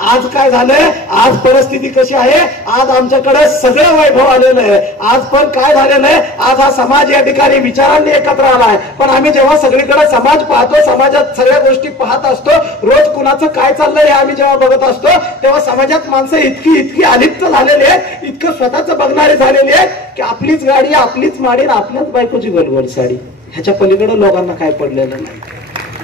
आज काय झालंय, आज परिस्थिती कशी आहे, आज आमच्याकडे सगळं वैभव आलेलं आहे. आज पण काय झालेलं आहे, आज हा समाज या ठिकाणी विचारांनी एकत्र आलाय. पण आम्ही जेव्हा सगळीकडे समाज पाहतो, समाजात सगळ्या गोष्टी पाहत असतो, रोज कुणाचं काय चाललंय हे आम्ही जेव्हा बघत असतो, तेव्हा समाजात माणसं इतकी अलिप्त झालेली आहेत, इतकं स्वतःच बघणारे झालेली आहेत की आपलीच गाडी, आपलीच माडी, आपल्याच बायकोची गलबल साडी, ह्याच्या पलीकडे लोकांना काय पडलेलं नाही.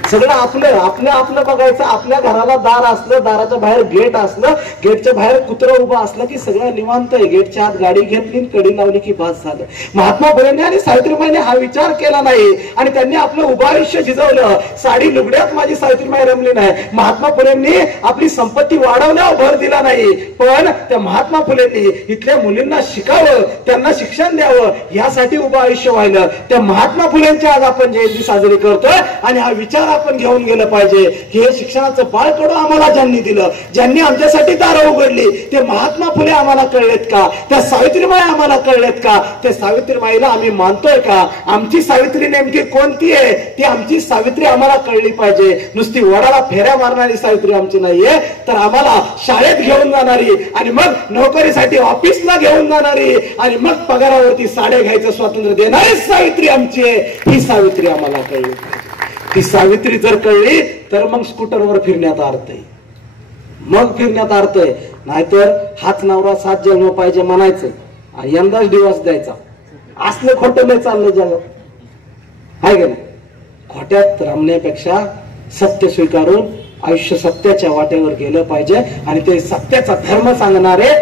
सगळं आपलं बघायचं. आपल्या घराला दार असलं, दाराच्या बाहेर गेट असलं, गेटच्या बाहेर कुत्रं उभं असलं की सगळं निवांत आहे. गेटच्या आत गाडी घेतली, कडी लावली की बास झालं. महात्मा फुलेंनी आणि सावित्रीबाईंनी हा विचार केला नाही आणि त्यांनी आपलं उभं आयुष्य झिजवलं. साडी लुगड्यात माझी सावित्रीबाई रमली नाही. महात्मा फुलेंनी आपली संपत्ती वाढवण्यावर भर दिला नाही, पण त्या महात्मा फुलेंनी इथल्या मुलींना शिकावं, त्यांना शिक्षण द्यावं यासाठी उभं आयुष्य व्हायलं. त्या महात्मा फुलेंची आज आपण जयंती साजरी करतोय आणि हा विचार आपण घेऊन गेलं पाहिजे की हे शिक्षणाचं बाळकडू आम्हाला ज्यांनी दिलं, ज्यांनी आमच्यासाठी दारं उघडली, ते महात्मा फुले आम्हाला कळलेत का? त्या सावित्रीबाई आम्हाला कळलेत का? त्या सावित्रीबाईला आम्ही मानतोय का? आमची सावित्री नेमकी कोणती आहे, ती आमची सावित्री आम्हाला कळली पाहिजे. नुसती वडाला फेऱ्या मारणारी सावित्री आमची नाहीये, तर आम्हाला शाळेत घेऊन जाणारी आणि मग नोकरीसाठी ऑफिसला घेऊन जाणारी आणि मग पगारावरती साड्या घ्यायचं स्वातंत्र्य देणारी सावित्री आमची आहे. ही सावित्री आम्हाला कळली. ती सावित्री जर कळली तर मग स्कूटरवर फिरण्यात अर्थ आहे, मग फिरण्यात अर्थ आहे. नाहीतर हाच नवरा 7 जन्म पाहिजे म्हणायचं आणि यंदाच दिवस द्यायचा. असलं खोटं नाही चाललं जगात, आहे का नाही? खोट्यात रमण्यापेक्षा सत्य स्वीकारून आयुष्य सत्याच्या वाटेवर गेलं पाहिजे. आणि ते सत्याचा धर्म सांगणारे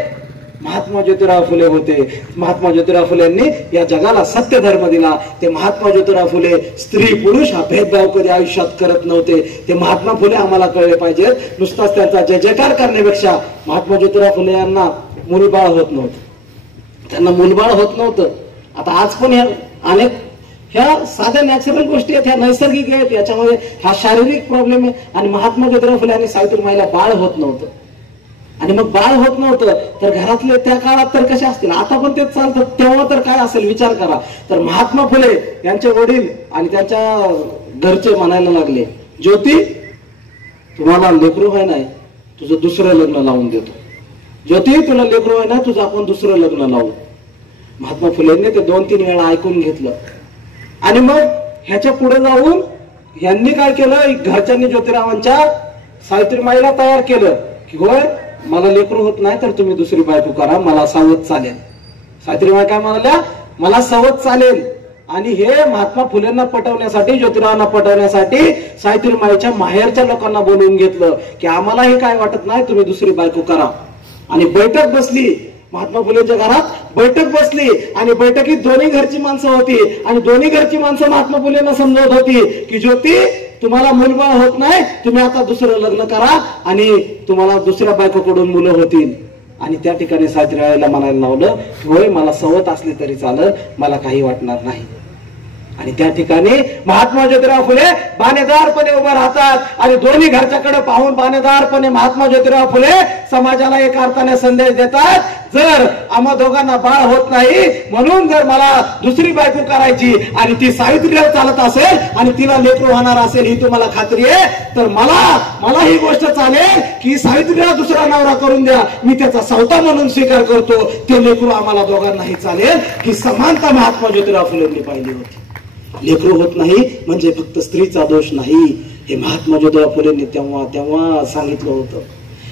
महात्मा ज्योतिराव फुले होते. महात्मा ज्योतिराव फुलेंनी या जगाला सत्य धर्म दिला. ते महात्मा ज्योतिराव फुले स्त्री पुरुष हा भेदभाव कधी आयुष्यात करत नव्हते. ते महात्मा फुले आम्हाला कळले पाहिजेत. नुसताच त्यांचा जय जयकार करण्यापेक्षा महात्मा ज्योतिराव फुले यांना मूलबाळ होत नव्हतं, त्यांना मूलबाळ होत नव्हतं. आता आज पण अनेक ह्या साध्या नॅचरल गोष्टी आहेत, ह्या नैसर्गिक आहेत, याच्यामध्ये हा शारीरिक प्रॉब्लेम आहे. आणि महात्मा ज्योतिराव फुले आणि सावित्रीबाईला बाळ होत नव्हतं. आणि मग बाळ होत नव्हतं तर घरातले त्या काळात तर कसे असतील, आता पण तेच चालतं, तेव्हा तर काय असेल विचार करा. तर महात्मा फुले यांचे वडील आणि त्यांच्या घरचे म्हणायला लागले, ज्योती तुम्हाला लेकरू आहे नाही, तुझं दुसरं लग्न लावून देतो. ज्योती तुला लेकरू आहे ना, तुझं आपण दुसरं लग्न लावू. महात्मा फुलेंनी ते 2-3 वेळा ऐकून घेतलं आणि मग ह्याच्या पुढे जाऊन यांनी काय केलं, घरच्यांनी ज्योतिरावांच्या सावित्रीबाईला तयार केलं की होय मला लेकरू होत नाही तर तुम्ही दुसरी बायको करा, मला सावध चालेल. सावित्रीबाई काय म्हणाल्या, मला सावध चालेल. आणि हे महात्मा फुलेंना पटवण्यासाठी, ज्योतिरावांना पटवण्यासाठी सावित्रीबाईच्या माहेरच्या लोकांना बोलवून घेतलं की आम्हाला हे काय वाटत नाही, तुम्ही दुसरी बायको करा. आणि बैठक बसली, महात्मा फुलेंच्या घरात बैठक बसली आणि बैठकीत दोन्ही घरची माणसं होती आणि दोन्ही घरची माणसं महात्मा फुलेंना समजवत होती की ज्योती तुम्हाला मुलबाळ होत नाही, तुम्ही आता दुसरं लग्न करा आणि तुम्हाला दुसऱ्या बायकोकडून मुलं होतील. आणि त्या ठिकाणी सावित्रीबाईला म्हणायला लावलं होय मला सवत असली तरी चालेल, मला काही वाटणार नाही. आणि त्या ठिकाणी महात्मा ज्योतिराव फुले बाणेदारपणे उभे राहतात आणि दोन्ही घरच्याकडे पाहून बाणेदारपणे महात्मा ज्योतिराव फुले समाजाला एक अर्थाने संदेश देतात, जर आम्हा दोघांना बाळ होत नाही म्हणून जर मला दुसरी बायको करायची आणि ती सावित्रीला चालत असेल आणि तिला लेकरू होणार असेल ही तुम्हाला खात्री आहे, तर मला ही गोष्ट चालेल की सावित्रीला दुसरा नवरा करून द्या, मी त्याचा सौता म्हणून स्वीकार करतो. ते लेकरू आम्हाला दोघांनाही चालेल. ही समानता महात्मा ज्योतिराव फुलेंनी पाहिली होती. लेकरू होत नाही म्हणजे फक्त स्त्रीचा दोष नाही, हे महात्मा ज्योतिराव फुलेंनी तेव्हा सांगितलं होतं.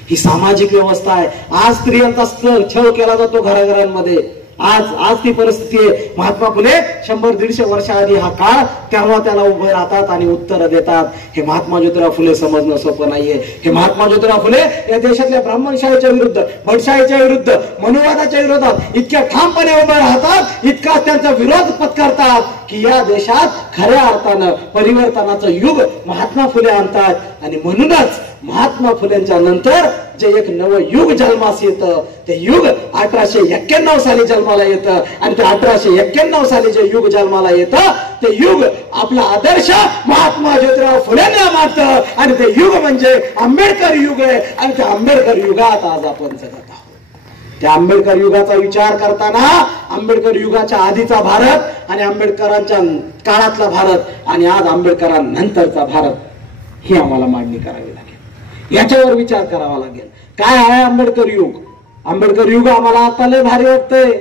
ही सामाजिक व्यवस्था आहे. आज स्त्रियांचा छळ केला जातो घराघरांमध्ये. आज ती परिस्थिती आहे. महात्मा फुले 100-150 वर्षाआधी हा काळ, तेव्हा त्याला उभे राहतात आणि उत्तर देतात. हे महात्मा ज्योतिराव फुले समजणं सोपं नाहीये. हे महात्मा ज्योतिराव फुले या देशातल्या ब्राह्मणशाहीच्या विरुद्ध, भटशाहीच्या विरुद्ध, मनुवादाच्या विरोधात इतक्या ठामपणे उभे राहतात, इतका त्यांचा विरोध पत्करतात की या देशात खऱ्या अर्थानं परिवर्तनाचं युग महात्मा फुले आणतात. आणि म्हणूनच महात्मा फुलेंच्या नंतर जे एक नवं युग जन्मास येतं ते युग 1891 साली जन्माला येतं आणि ते 1891 साली जे युग जन्माला येतं ते युग आपला आदर्श महात्मा ज्योतिराव फुलेंना मानतं आणि ते युग म्हणजे आंबेडकर युग आहे आणि त्या आंबेडकर युगात आज आपण जगत आहोत. त्या आंबेडकर युगाचा विचार करताना आंबेडकर युगाच्या आधीचा भारत आणि आंबेडकरांच्या काळातला भारत आणि आज आंबेडकरांनंतरचा भारत ही आम्हाला मांडणी करावी लागेल. याच्यावर विचार करावा लागेल. काय आहे आंबेडकर युग? आंबेडकर युग आम्हाला आता लय भारी वाटतंय.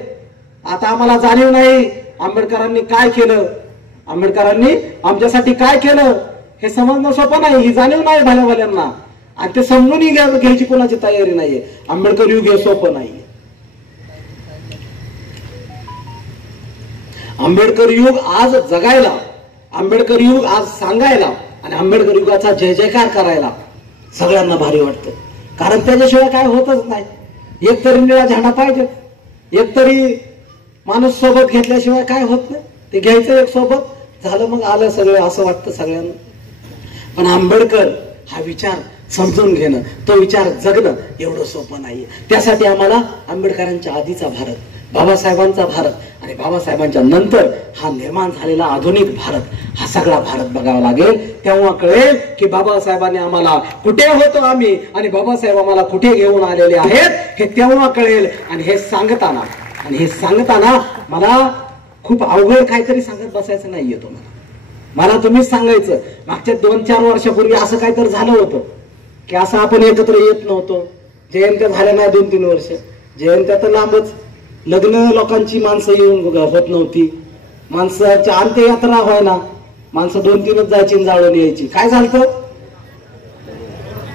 आता आम्हाला जाणीव नाही आंबेडकरांनी काय केलं, आंबेडकरांनी आमच्यासाठी काय केलं हे समजणं सोपं नाही. ही जाणीव नाही भल्याभल्यांना आणि ते समजूनही घ्यायची कोणाची तयारी नाहीये. आंबेडकर युग हे सोपं नाहीये. आंबेडकर युग आज जगायला, आंबेडकर युग आज सांगायला आणि आंबेडकर युगाचा जय जयकार करायला सगळ्यांना भारी वाटतं. कारण त्याच्याशिवाय काय होतच नाही. एकतरी निळा झेंडा पाहिजे, एकतरी माणूस सोबत घेतल्याशिवाय काय होत नाही. ते घ्यायचं एक सोबत झालं मग आलं सगळं असं वाटतं सगळ्यांना. पण आंबेडकर हा विचार समजून घेणं, तो विचार जगणं एवढं सोपं नाहीये. त्यासाठी आम्हाला आंबेडकरांच्या आधीचा भारत, बाबासाहेबांचा भारत आणि बाबासाहेबांच्या नंतर हा निर्माण झालेला आधुनिक भारत, हा सगळा भारत बघावा लागेल. तेव्हा कळेल की बाबासाहेबांनी आम्हाला कुठे होतो आम्ही आणि बाबासाहेब आम्हाला कुठे घेऊन आलेले आहेत हे तेव्हा कळेल. आणि हे सांगताना मला खूप अवघड काहीतरी सांगत बसायचं नाहीये तुम्हाला. मला तुम्हीच सांगायचं मागच्या 2-4 वर्षापूर्वी असं काहीतरी झालं होतं की असं आपण एकत्र येत नव्हतो. जयंत्या झाल्या नाही 2-3 वर्ष. जयंत्या तर लांबच, लग्न लोकांची माणसं येऊन होत नव्हती, माणसाच्या अंत्ययात्रा व्हायला, माणसं 2-3च जायची आणि जाळून यायची. काय झालं?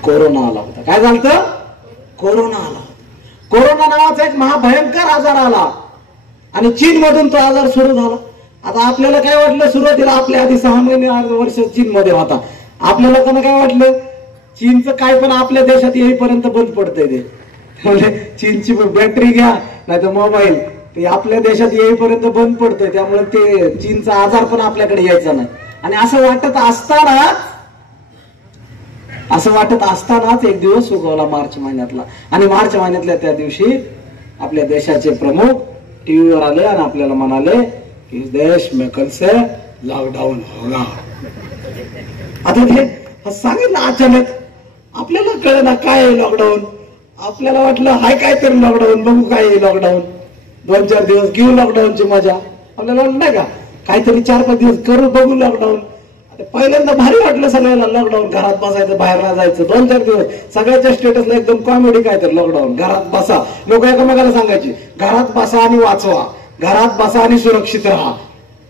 कोरोना आला होता. काय झालं? कोरोना आला. कोरोना नावाचा एक महाभयंकर आजार आला आणि चीन मधून तो आजार सुरू झाला. आता आपल्याला काय वाटलं सुरुवातीला, आपल्या आधी 6 महिने वर्ष चीन मध्ये होता, आपल्या लोकांना काय वाटलं चीनचं काय पण आपल्या देशात येईपर्यंत बंद पडतंय. ते म्हणजे चीनची बॅटरी घ्या नाही तर मोबाईल, ते आपल्या देशात येईपर्यंत बंद पडतंय. त्यामुळे ते चीनचा आजार पण आपल्याकडे यायचा नाही. आणि असं वाटत असतानाच एक दिवस उगवला मार्च महिन्यातला. आणि मार्च महिन्यातल्या त्या दिवशी आपल्या देशाचे प्रमुख टीव्हीवर आले आणि आपल्याला म्हणाले की देश में कल से लॉकडाऊन होगा. आता ते सांगितलं अचानक, आपल्याला कळलं ना काय आहे लॉकडाऊन. आपल्याला वाटलं हाय काय तरी लॉकडाऊन, बघू काय आहे लॉकडाऊन, 2-4 दिवस घेऊ लॉकडाऊनची मजा. आपल्याला वाटलं नाही का काहीतरी 4-5 दिवस करू बघू लॉकडाऊन. पहिल्यांदा भारी वाटलं सगळ्यांना लॉकडाऊन, घरात बसायचं, बाहेर नाही जायचं. 2-4 दिवस सगळ्याच्या स्टेटसला एकदम कॉमेडी काय तर लॉकडाऊन, घरात बसा. लोक एकमेकाला सांगायचे घरात बसा आणि वाचवा, घरात बसा आणि सुरक्षित राहा.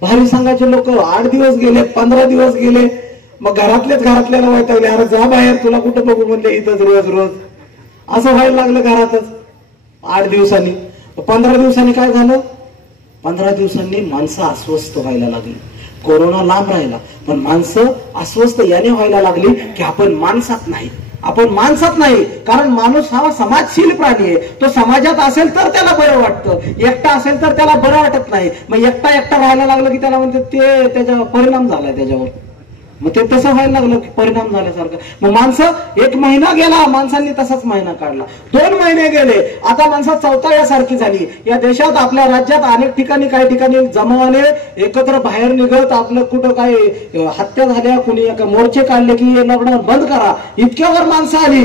भारी सांगायचे लोक. 8 दिवस गेले, 15 दिवस गेले, मग घरातल्याला वैतागले, अरे जा बाहेर, तुला कुठं बघू म्हणले इथंच रोज. असं व्हायला लागलं घरातच. 8 दिवसांनी 15 दिवसांनी काय झालं? 15 दिवसांनी माणसं अस्वस्थ व्हायला लागली. कोरोना लांब राहिला पण माणसं अस्वस्थ याने व्हायला लागली की आपण माणसात नाही. कारण माणूस हा समाजशील प्राणी आहे. तो समाजात असेल तर त्याला बरं वाटतं, एकटा असेल तर त्याला बरं वाटत नाही. मग एकटा राहायला लागलं की त्याला म्हणते ते त्याचा परिणाम झालाय त्याच्यावर. मग ते तसं व्हायला लागलं की परिणाम झाल्यासारखं. मग माणसं 1 महिना गेला, माणसांनी तसाच महिना काढला. 2 महिने गेले, आता माणसं चौथाळ्यासारखी झाली. या देशात आपल्या राज्यात अनेक ठिकाणी काही ठिकाणी जमावाने एकत्र बाहेर निघत आपलं कुठं काही हत्या झाल्या, कुणी मोर्चे काढले की हे लॉकडाऊन बंद करा, इतक्यावर माणसं आली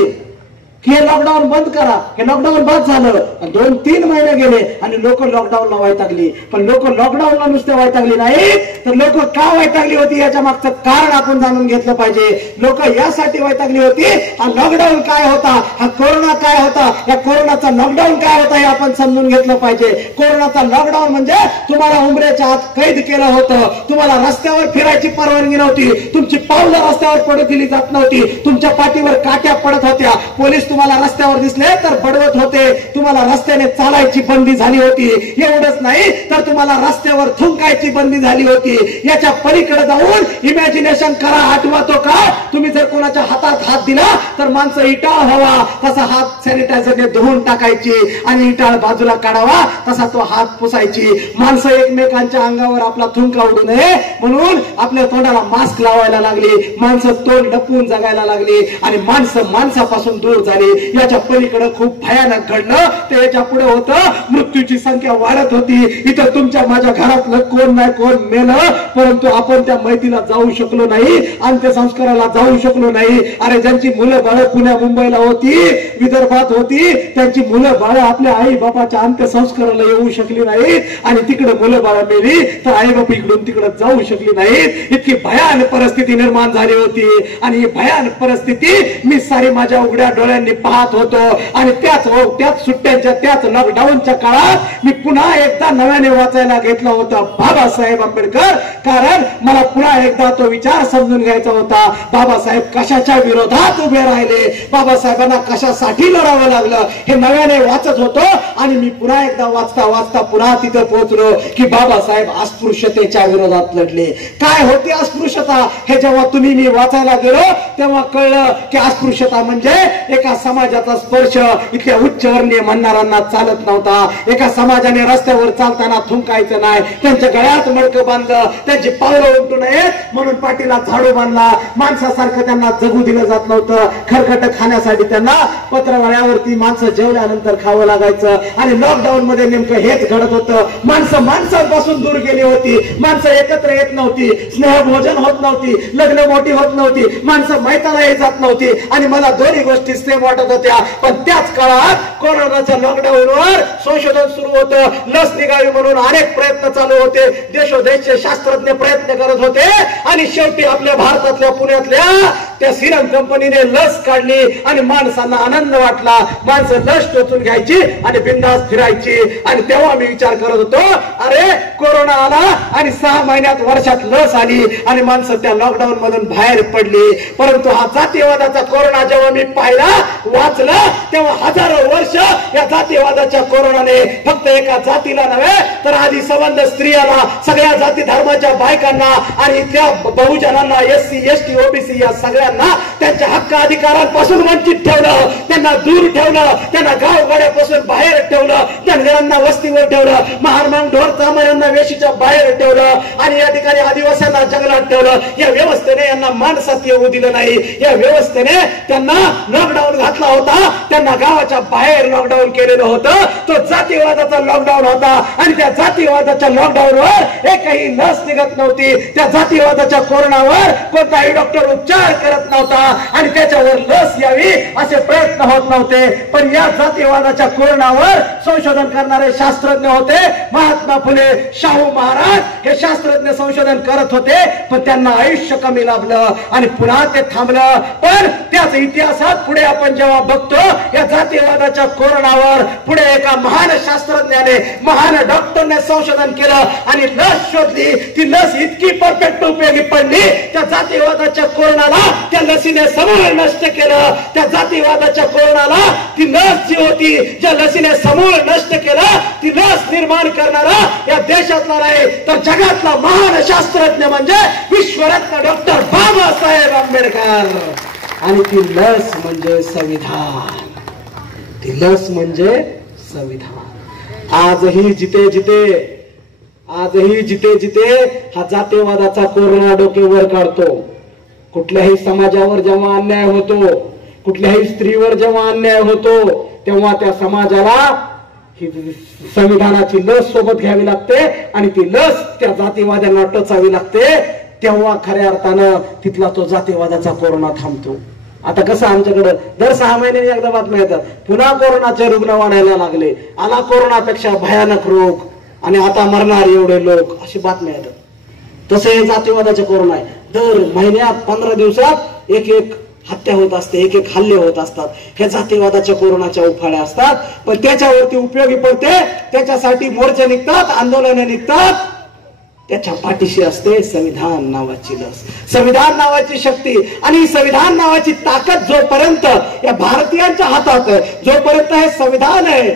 की हे लॉकडाऊन बंद करा. हे लॉकडाऊन बंद झालं. 2-3 महिने गेले आणि लोक लॉकडाऊनला वैतागली. पण लोक लॉकडाऊनला नुसते वैतागली नाही तर लोक का वैतागली होती याच्या मागचं कारण आपण जाणून घेतलं पाहिजे. लोक यासाठी वैतागली होती, हा लॉकडाऊन काय होता, हा कोरोना काय होता, या कोरोनाचा लॉकडाऊन काय होता हे आपण समजून घेतलं पाहिजे. कोरोनाचा लॉकडाऊन म्हणजे तुम्हाला उंबऱ्याच्या आत कैद केलं होतं, तुम्हाला रस्त्यावर फिरायची परवानगी नव्हती, तुमची पावलं रस्त्यावर पडू दिली जात नव्हती, तुमच्या पाठीवर काट्या पडत होत्या, पोलीस तुम्हाला रस्त्यावर दिसले तर बडवत होते, तुम्हाला रस्त्याने चालायची बंदी झाली होती. एवढंच नाही तर तुम्हाला रस्त्यावर थुंकायची बंदी झाली होती. याच्या पलीकडे जाऊन इमॅजिनेशन करा, आठवतो का तुम्ही जर कोणाच्या हातात हात दिला तर माणसं इटाळ व्हावा तसा हात सॅनिटायझरने धुवून टाकायची आणि इटाळ बाजूला काढावा तसा तो हात पुसायची. माणसं एकमेकांच्या अंगावर आपला थुंका उडू नये म्हणून आपल्या तोंडाला मास्क लावायला लागली. माणसं तोंड लपवून जगायला लागली आणि माणसं माणसापासून दूर झाली. याच्या पलीकडे खूप भयानक घडलं. ते याच्या पुढे होतं, मृत्यूची संख्या वाढत होती. इथं तुमच्या माझ्या घरातलं कोण नाही कोण मेलं, परंतु आपण त्या मैतीला जाऊ शकलो नाही, अंत्यसंस्काराला जाऊ शकलो नाही. अरे ज्यांची मुलं बाळ पुण्या मुंबईला होती, विदर्भात होती, त्यांची मुलं बाळ आपल्या आई बापाच्या अंत्यसंस्काराला येऊ शकली नाहीत आणि तिकडे मुलं बाळ मेली तर आई बाप इकडून तिकडे जाऊ शकली नाहीत. इतकी भयानक परिस्थिती निर्माण झाली होती आणि ही भयानक परिस्थिती मी सारी माझ्या उघड्या डोळ्यांनी पाहत होतो. आणि त्याच सुट्ट्यांच्या त्याच लॉकडाऊनच्या काळात मी पुन्हा एकदा नव्याने वाचायला घेतला होता बाबासाहेब आंबेडकर. कारण मला पुन्हा एकदा तो विचार समजून घ्यायचा होता. बाबासाहेब कशाच्या विरोधात उभे राहिले, बाबासाहेबांना कशासाठी लढावं लागलं हे नव्याने वाचत होतो. आणि मी पुन्हा एकदा वाचता वाचता पुन्हा तिथे पोहोचलो की बाबासाहेब अस्पृश्यतेच्या विरोधात लढले. काय होती अस्पृश्यता हे जेव्हा तुम्ही मी वाचायला गेलो तेव्हा कळलं की अस्पृश्यता म्हणजे एका समाजाचा स्पर्श इतक्या उच्चवर्णीय म्हणणाऱ्यांना चालत नव्हता. एका समाजाने रस्त्यावर चालताना थुंकायचं नाही, त्यांच्या गळ्यात मडकं बांधलं, त्यांची पावलं उमटू नयेत म्हणून पाठीला झाडू बांधला. माणसासारखं त्यांना जगू दिलं जात नव्हतं. खरकट खाण्यासाठी त्यांना पत्रवाळ्यावरती माणसं जेवल्यानंतर खावं लागायचं. आणि लॉकडाऊन मध्ये नेमकं हेच घडत होतं. माणसं माणसांपासून दूर गेली होती, माणसं एकत्र येत नव्हती, स्नेहभोजन होत नव्हती, लग्न मोठी होत नव्हती, माणसं मैतालाही जात नव्हती. आणि मला दोन्ही गोष्टी सेम वाटत होत्या. पण त्याच काळात कोरोनाच्या लॉकडाऊनवर संशोधन सुरू होतं, लस निघावी म्हणून अनेक प्रयत्न चालू होते. देशोदेशचे शास्त्रज्ञ प्रयत्न करत होते आणि शेवटी आपल्या भारतातल्या पुण्यातल्या त्या सिरम कंपनीने लस काढली आणि माणसांना आनंद वाटला. माणसं लस टोचून घ्यायची आणि बिंदास फिरायची. आणि तेव्हा मी विचार करत होतो, अरे कोरोना आला आणि 6 महिन्यात वर्षात लस आली आणि माणसं त्या लॉकडाऊन मधून बाहेर पडली. परंतु हा जातीयवादाचा कोरोना जेव्हा मी पाहिला वाचला तेव्हा हजारो वर्ष या जातीयवादाच्या कोरोनाने फक्त एका जातीला नव्हे तर आधी संबंध स्त्रियाला, सगळ्या जाती धर्माच्या बायकांना आणि इथल्या बहुजनांना, SC ST OBC या सगळ्यांना त्यांच्या हक्क अधिकारांपासून वंचित ठेवलं, त्यांना दूर ठेवलं, त्यांना गावगाड्यापासून बाहेर ठेवलं, धनगरांना वस्तीवर ठेवलं, महारमांग ढोर चामऱ्यांना वेशीच्या बाहेर ठेवलं आणि या ठिकाणी आदिवासींना जंगलात ठेवलं. या व्यवस्थेने यांना माणसात येऊ दिलं नाही. या व्यवस्थेने त्यांना लॉकडाऊन घातला होता, त्यांना गावाच्या बाहेर लॉकडाऊन केलेलं होतं. तो जातीयवादाचा लॉकडाऊन होता आणि त्या जातीयवादाच्या लॉकडाऊनवर एकही लस निघत नव्हती. त्या जातीयवादाच्या कोरोनावर कोणताही डॉक्टर उपचार करत नव्हता आणि त्याच्यावर लस यावी असे प्रयत्न होत नव्हते. पण या जातीयवादाच्या कोरोनावर संशोधन करणारे शास्त्रज्ञ होते. महात्मा फुले, शाहू महाराज हे शास्त्रज्ञ संशोधन करत होते. पण त्यांना आयुष्य कमी लाभलं आणि पुन्हा ते थांबलं. पण त्याच इतिहासात पुढे आपण जेव्हा बघतो या जातीयवादाच्या कोरोनावर पुढे एका महान शास्त्रज्ञाने, महान डॉक्टरने संशोधन केलं आणि लस शोधली. ती लस इतकी परफेक्ट उपयोगी पडली, त्या जातीयवादाच्या कोरोनाला त्या लसीने समूळ नष्ट केलं. त्या जातीयवादाच्या कोरोनाला ती लस जी होती, ज्या लसीने समूळ नष्ट केलं, ती लस निर्माण करणारा या देशातला नाही तर जगातला महान शास्त्रज्ञ म्हणजे विश्वरत्न डॉक्टर बाबासाहेब आंबेडकर. आणि ती लस म्हणजे संविधान. ती लस म्हणजे संविधान. आजही जिथे जिथे हा जातीयवादाचा कोरोना डोकेवर काढतो, कुठल्याही समाजावर जेव्हा अन्याय होतो, कुठल्याही स्त्रीवर जेव्हा अन्याय होतो, तेव्हा त्या समाजाला ही संविधानाची लस सोबत घ्यावी लागते आणि ती लस त्या जातीवाद्यांना टोचावी लागते. तेव्हा खऱ्या अर्थानं तिथला तो जातीवादाचा कोरोना थांबतो. आता कसं आमच्याकडे दर 6 महिन्यांनी एकदा बातम्या येतात, पुन्हा कोरोनाचे रुग्ण वाढायला लागले, आला कोरोनापेक्षा भयानक रोग आणि आता मरणार एवढे लोक, अशी बातम्या येतात. तसं हे जातीवादाचे कोरोना आहे. दर महिन्यात 15 दिवसात एक हत्या होत असते, एक हल्ले होत असतात. हे जातीवादाच्या कोरोनाच्या उफाळ्या असतात. पण त्याच्यावरती उपयोगी पडते, त्याच्यासाठी मोर्चे निघतात, आंदोलने निघतात. त्याच्या पाठीशी असते संविधान नावाची लस, संविधान नावाची शक्ती. आणि संविधान नावाची ताकद जोपर्यंत या भारतीयांच्या हातात आहे, जोपर्यंत हे संविधान आहे,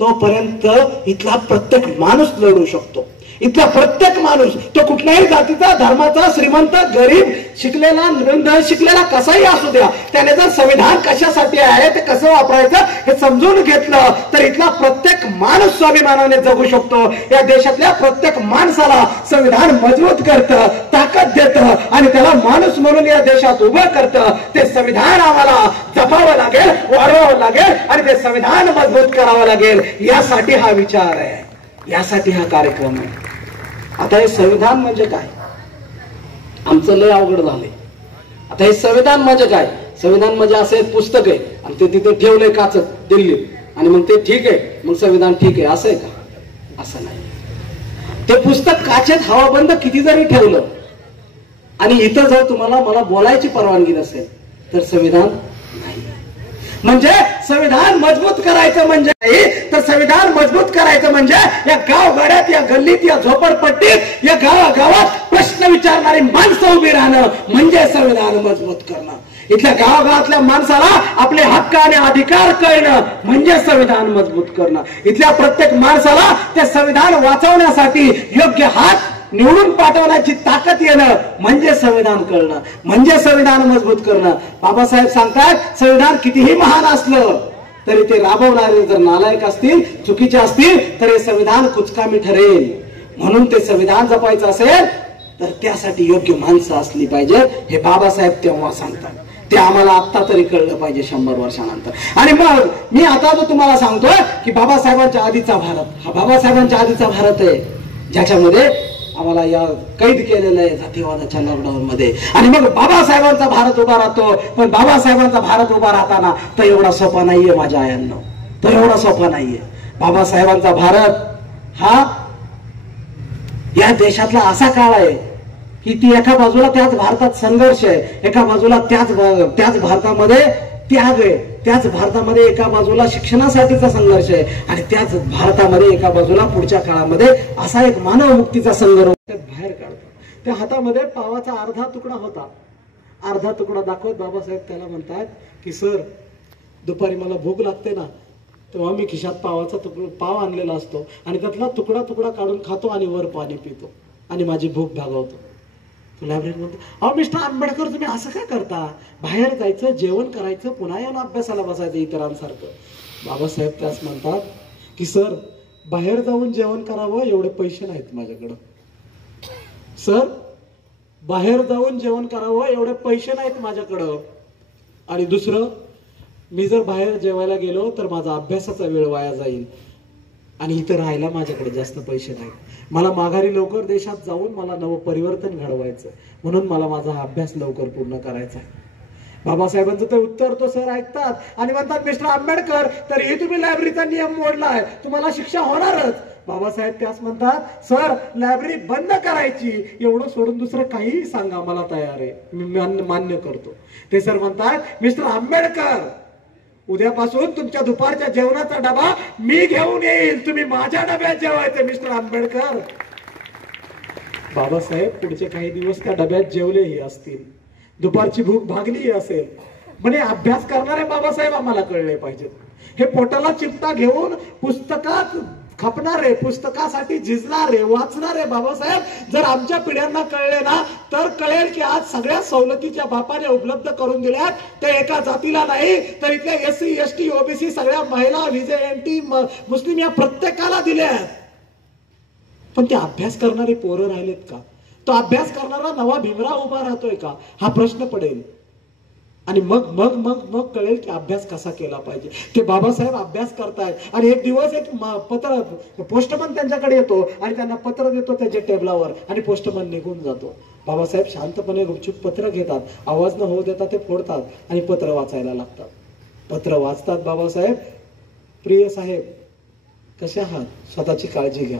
तोपर्यंत इथला प्रत्येक माणूस लढू शकतो. इथला प्रत्येक माणूस, तो कुठल्याही जातीचा, धर्माचा, श्रीमंत, गरीब, शिकलेला, न शिकलेला कसाही असू द्या, त्याने जर संविधान कशासाठी आहे ते कसं वापरायचं हे समजून घेतलं तर इथला प्रत्येक माणूस स्वाभिमानाने जगू शकतो. या देशातल्या प्रत्येक माणसाला संविधान मजबूत करतं, ताकद देतं आणि त्याला माणूस म्हणून या देशात उभं करतं. ते संविधान आम्हाला जपावं लागेल, वाढवावं लागेल आणि ते संविधान मजबूत करावं लागेल. यासाठी हा विचार आहे, यासाठी हा कार्यक्रम आहे. आता हे संविधान म्हणजे काय, आमचं लय अवघड झालंय. आता हे संविधान म्हणजे काय, संविधान म्हणजे असं एक पुस्तक आहे आणि ते तिथे ठेवलंय काचत दिल्लीत आणि मग ते ठीक आहे, मग संविधान ठीक आहे असं आहे का? असं नाही. ते पुस्तक काचेत हवाबंद किती जरी ठेवलं आणि इथं जर तुम्हाला मला बोलायची परवानगी नसेल तर संविधान नाही. म्हणजे संविधान मजबूत करायचं म्हणजे नाही, तर संविधान मजबूत करायचं म्हणजे या गावगाड्यात, या गल्लीत, या झोपडपट्टीत, या गावागावात प्रश्न विचारणारी माणसं उभी राहणं म्हणजे संविधान मजबूत करणं. इथल्या गावागावातल्या माणसाला आपले हक्क आणि अधिकार कळणं म्हणजे संविधान मजबूत करणं. इथल्या प्रत्येक माणसाला ते संविधान वाचवण्यासाठी योग्य हात निवडून पाठवण्याची ताकद येणं म्हणजे संविधान कळणं, म्हणजे संविधान मजबूत करणं. बाबासाहेब सांगतात संविधान कितीही महान असलं तरी ते राबवणारे जर नालायक असतील, चुकीचे असतील तर हे संविधान कुचकामी ठरेल. म्हणून ते संविधान जपायचं असेल तर त्यासाठी योग्य माणसं असली पाहिजे. हे बाबासाहेब तेव्हा सांगतात, ते आम्हाला आता तरी कळलं पाहिजे 100 वर्षानंतर. आणि मग मी आता जो तुम्हाला सांगतोय की बाबासाहेबांच्या आधीचा भारत हा बाबासाहेबांच्या आधीचा भारत आहे, ज्याच्यामध्ये आम्हाला या कैद केलेलं आहे जातीवादाच्या लॉकडाऊन मध्ये. आणि मग बाबासाहेबांचा भारत उभा राहतो. पण बाबासाहेबांचा भारत उभा राहताना तर एवढा सोपा नाहीये माझ्या आयांनो, तर एवढा सोपा नाहीये. बाबासाहेबांचा भारत हा या देशातला असा काळ आहे की ती एका बाजूला त्याच भारतात संघर्ष आहे, एका बाजूला त्याच भारतामध्ये त्याग आहे, त्याच भारतामध्ये एका बाजूला शिक्षणासाठीचा संघर्ष आहे आणि त्याच भारतामध्ये एका बाजूला पुढच्या काळामध्ये असा एक मानव मुक्तीचा संघर्ष बाहेर काढतो. त्या हातामध्ये पावाचा अर्धा तुकडा होता. अर्धा तुकडा दाखवत बाबासाहेब त्याला म्हणतात की सर, दुपारी मला भूक लागते ना, तेव्हा मी खिशात पावाचा पाव आणलेला असतो आणि त्यातला तुकडा तुकडा काढून खातो आणि वर पाणी पितो आणि माझी भूक भागवतो. लायब्ररी म्हणतो, अहो मिस्टर आंबेडकर तुम्ही असं काय करता, बाहेर जायचं, जेवण करायचं, पुन्हा येऊन अभ्यासाला बसायचं इतरांसारखं. बाबासाहेब त्यास म्हणतात की सर, बाहेर जाऊन जेवण करावं एवढे पैसे नाहीत माझ्याकडं. सर, बाहेर जाऊन जेवण करावं एवढे पैसे नाहीत माझ्याकडं. आणि दुसरं, मी जर बाहेर जेवायला गेलो तर माझा अभ्यासाचा वेळ वाया जाईल आणि इथं राहायला माझ्याकडे जास्त पैसे नाहीत. मला माघारी लवकर देशात जाऊन मला नवं परिवर्तन घडवायचं, म्हणून मला माझा अभ्यास लवकर पूर्ण करायचा आहे. बाबासाहेबांचं ते उत्तर तो सर ऐकतात आणि म्हणतात, मिस्टर आंबेडकर, तरीही तुम्ही लायब्ररीचा नियम मोडलाय, तुम्हाला शिक्षा होणारच. बाबासाहेब त्यास म्हणतात, सर, लायब्ररी बंद करायची, एवढं सोडून दुसरं काहीही सांगा, मला तयार आहे, मी मान्य करतो. ते सर म्हणतात, मिस्टर आंबेडकर, उद्यापासून तुमच्या दुपारच्या जेवणाचा डबा मी घेऊन येईल, तुम्ही माझ्या डब्यात जेवायचं मिस्टर आंबेडकर. बाबासाहेब पुढचे काही दिवस त्या डब्यात जेवलेही असतील, दुपारची भूक भागलीही असेल. म्हणजे अभ्यास करणारे बाबासाहेब आम्हाला कळले पाहिजेत. हे पोटाला चिमटा घेऊन पुस्तकात खपणारे, पुस्तकासाठी झिजणारे, वाचणारे बाबासाहेब जर आमच्या पिढ्यांना कळले ना, तर कळेल की आज सगळ्या सवलतीच्या बापाने उपलब्ध करून दिल्यात ते एका जातीला नाही तर इथल्या SC ST OBC सगळ्या महिला, VJNT मुस्लिम या प्रत्येकाला दिल्यात. पण ते अभ्यास करणारे पोरं राहिलेत का? तो अभ्यास करणारा नवा भीमराव उभा राहतोय का? हा प्रश्न पडेल. आणि मग मग मग मग कळेल की अभ्यास कसा केला पाहिजे. ते बाबासाहेब अभ्यास करतायत आणि एक दिवस एक पत्र, पोस्टमन त्यांच्याकडे येतो आणि त्यांना पत्र देतो त्याच्या टेबलावर आणि पोस्टमन निघून जातो. बाबासाहेब शांतपणे गुपचूप पत्र घेतात, आवाज न होऊ देता ते फोडतात आणि पत्र वाचायला लागतात. पत्र वाचतात बाबासाहेब, प्रिय साहेब, कसे आहात, स्वतःची काळजी घ्या.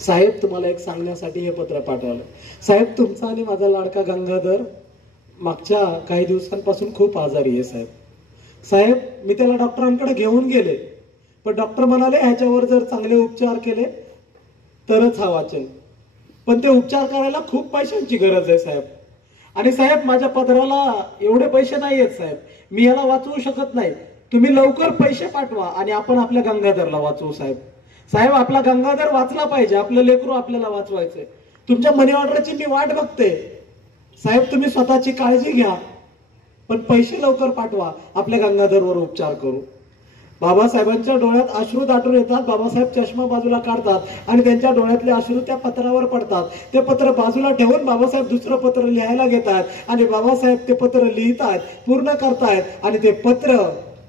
साहेब, तुम्हाला एक सांगण्यासाठी हे पत्र पाठवलं. साहेब, तुमचा आणि माझा लाडका गंगाधर मागच्या काही दिवसांपासून खूप आजारी आहे साहेब. साहेब, मी त्याला डॉक्टरांकडे घेऊन गेले, पण डॉक्टर म्हणाले ह्याच्यावर जर चांगले उपचार केले तरच हा वाचेल. पण ते उपचार करायला खूप पैशांची गरज आहे साहेब. आणि साहेब माझ्या पदराला एवढे पैसे नाही आहेत साहेब, मी याला वाचवू शकत नाही. तुम्ही लवकर पैसे पाठवा आणि आपण आपल्या गंगाधरला वाचवू साहेब. साहेब आपला गंगाधर वाचला पाहिजे, आपलं लेकरू आपल्याला वाचवायचंय. तुमच्या मनी ऑर्डरची मी वाट बघते साहेब. तुम्ही स्वतःची काळजी घ्या, पण पैसे लवकर पाठवा, आपल्या गंगाधरवर उपचार करू. बाबासाहेबांच्या डोळ्यात अश्रू दाटून येतात. बाबासाहेब चष्मा बाजूला काढतात आणि त्यांच्या डोळ्यातले अश्रू त्या पत्रावर पडतात. ते पत्र बाजूला ठेवून बाबासाहेब दुसरं पत्र लिहायला घेतात आणि बाबासाहेब ते पत्र लिहितात, पूर्ण करतायत आणि ते पत्र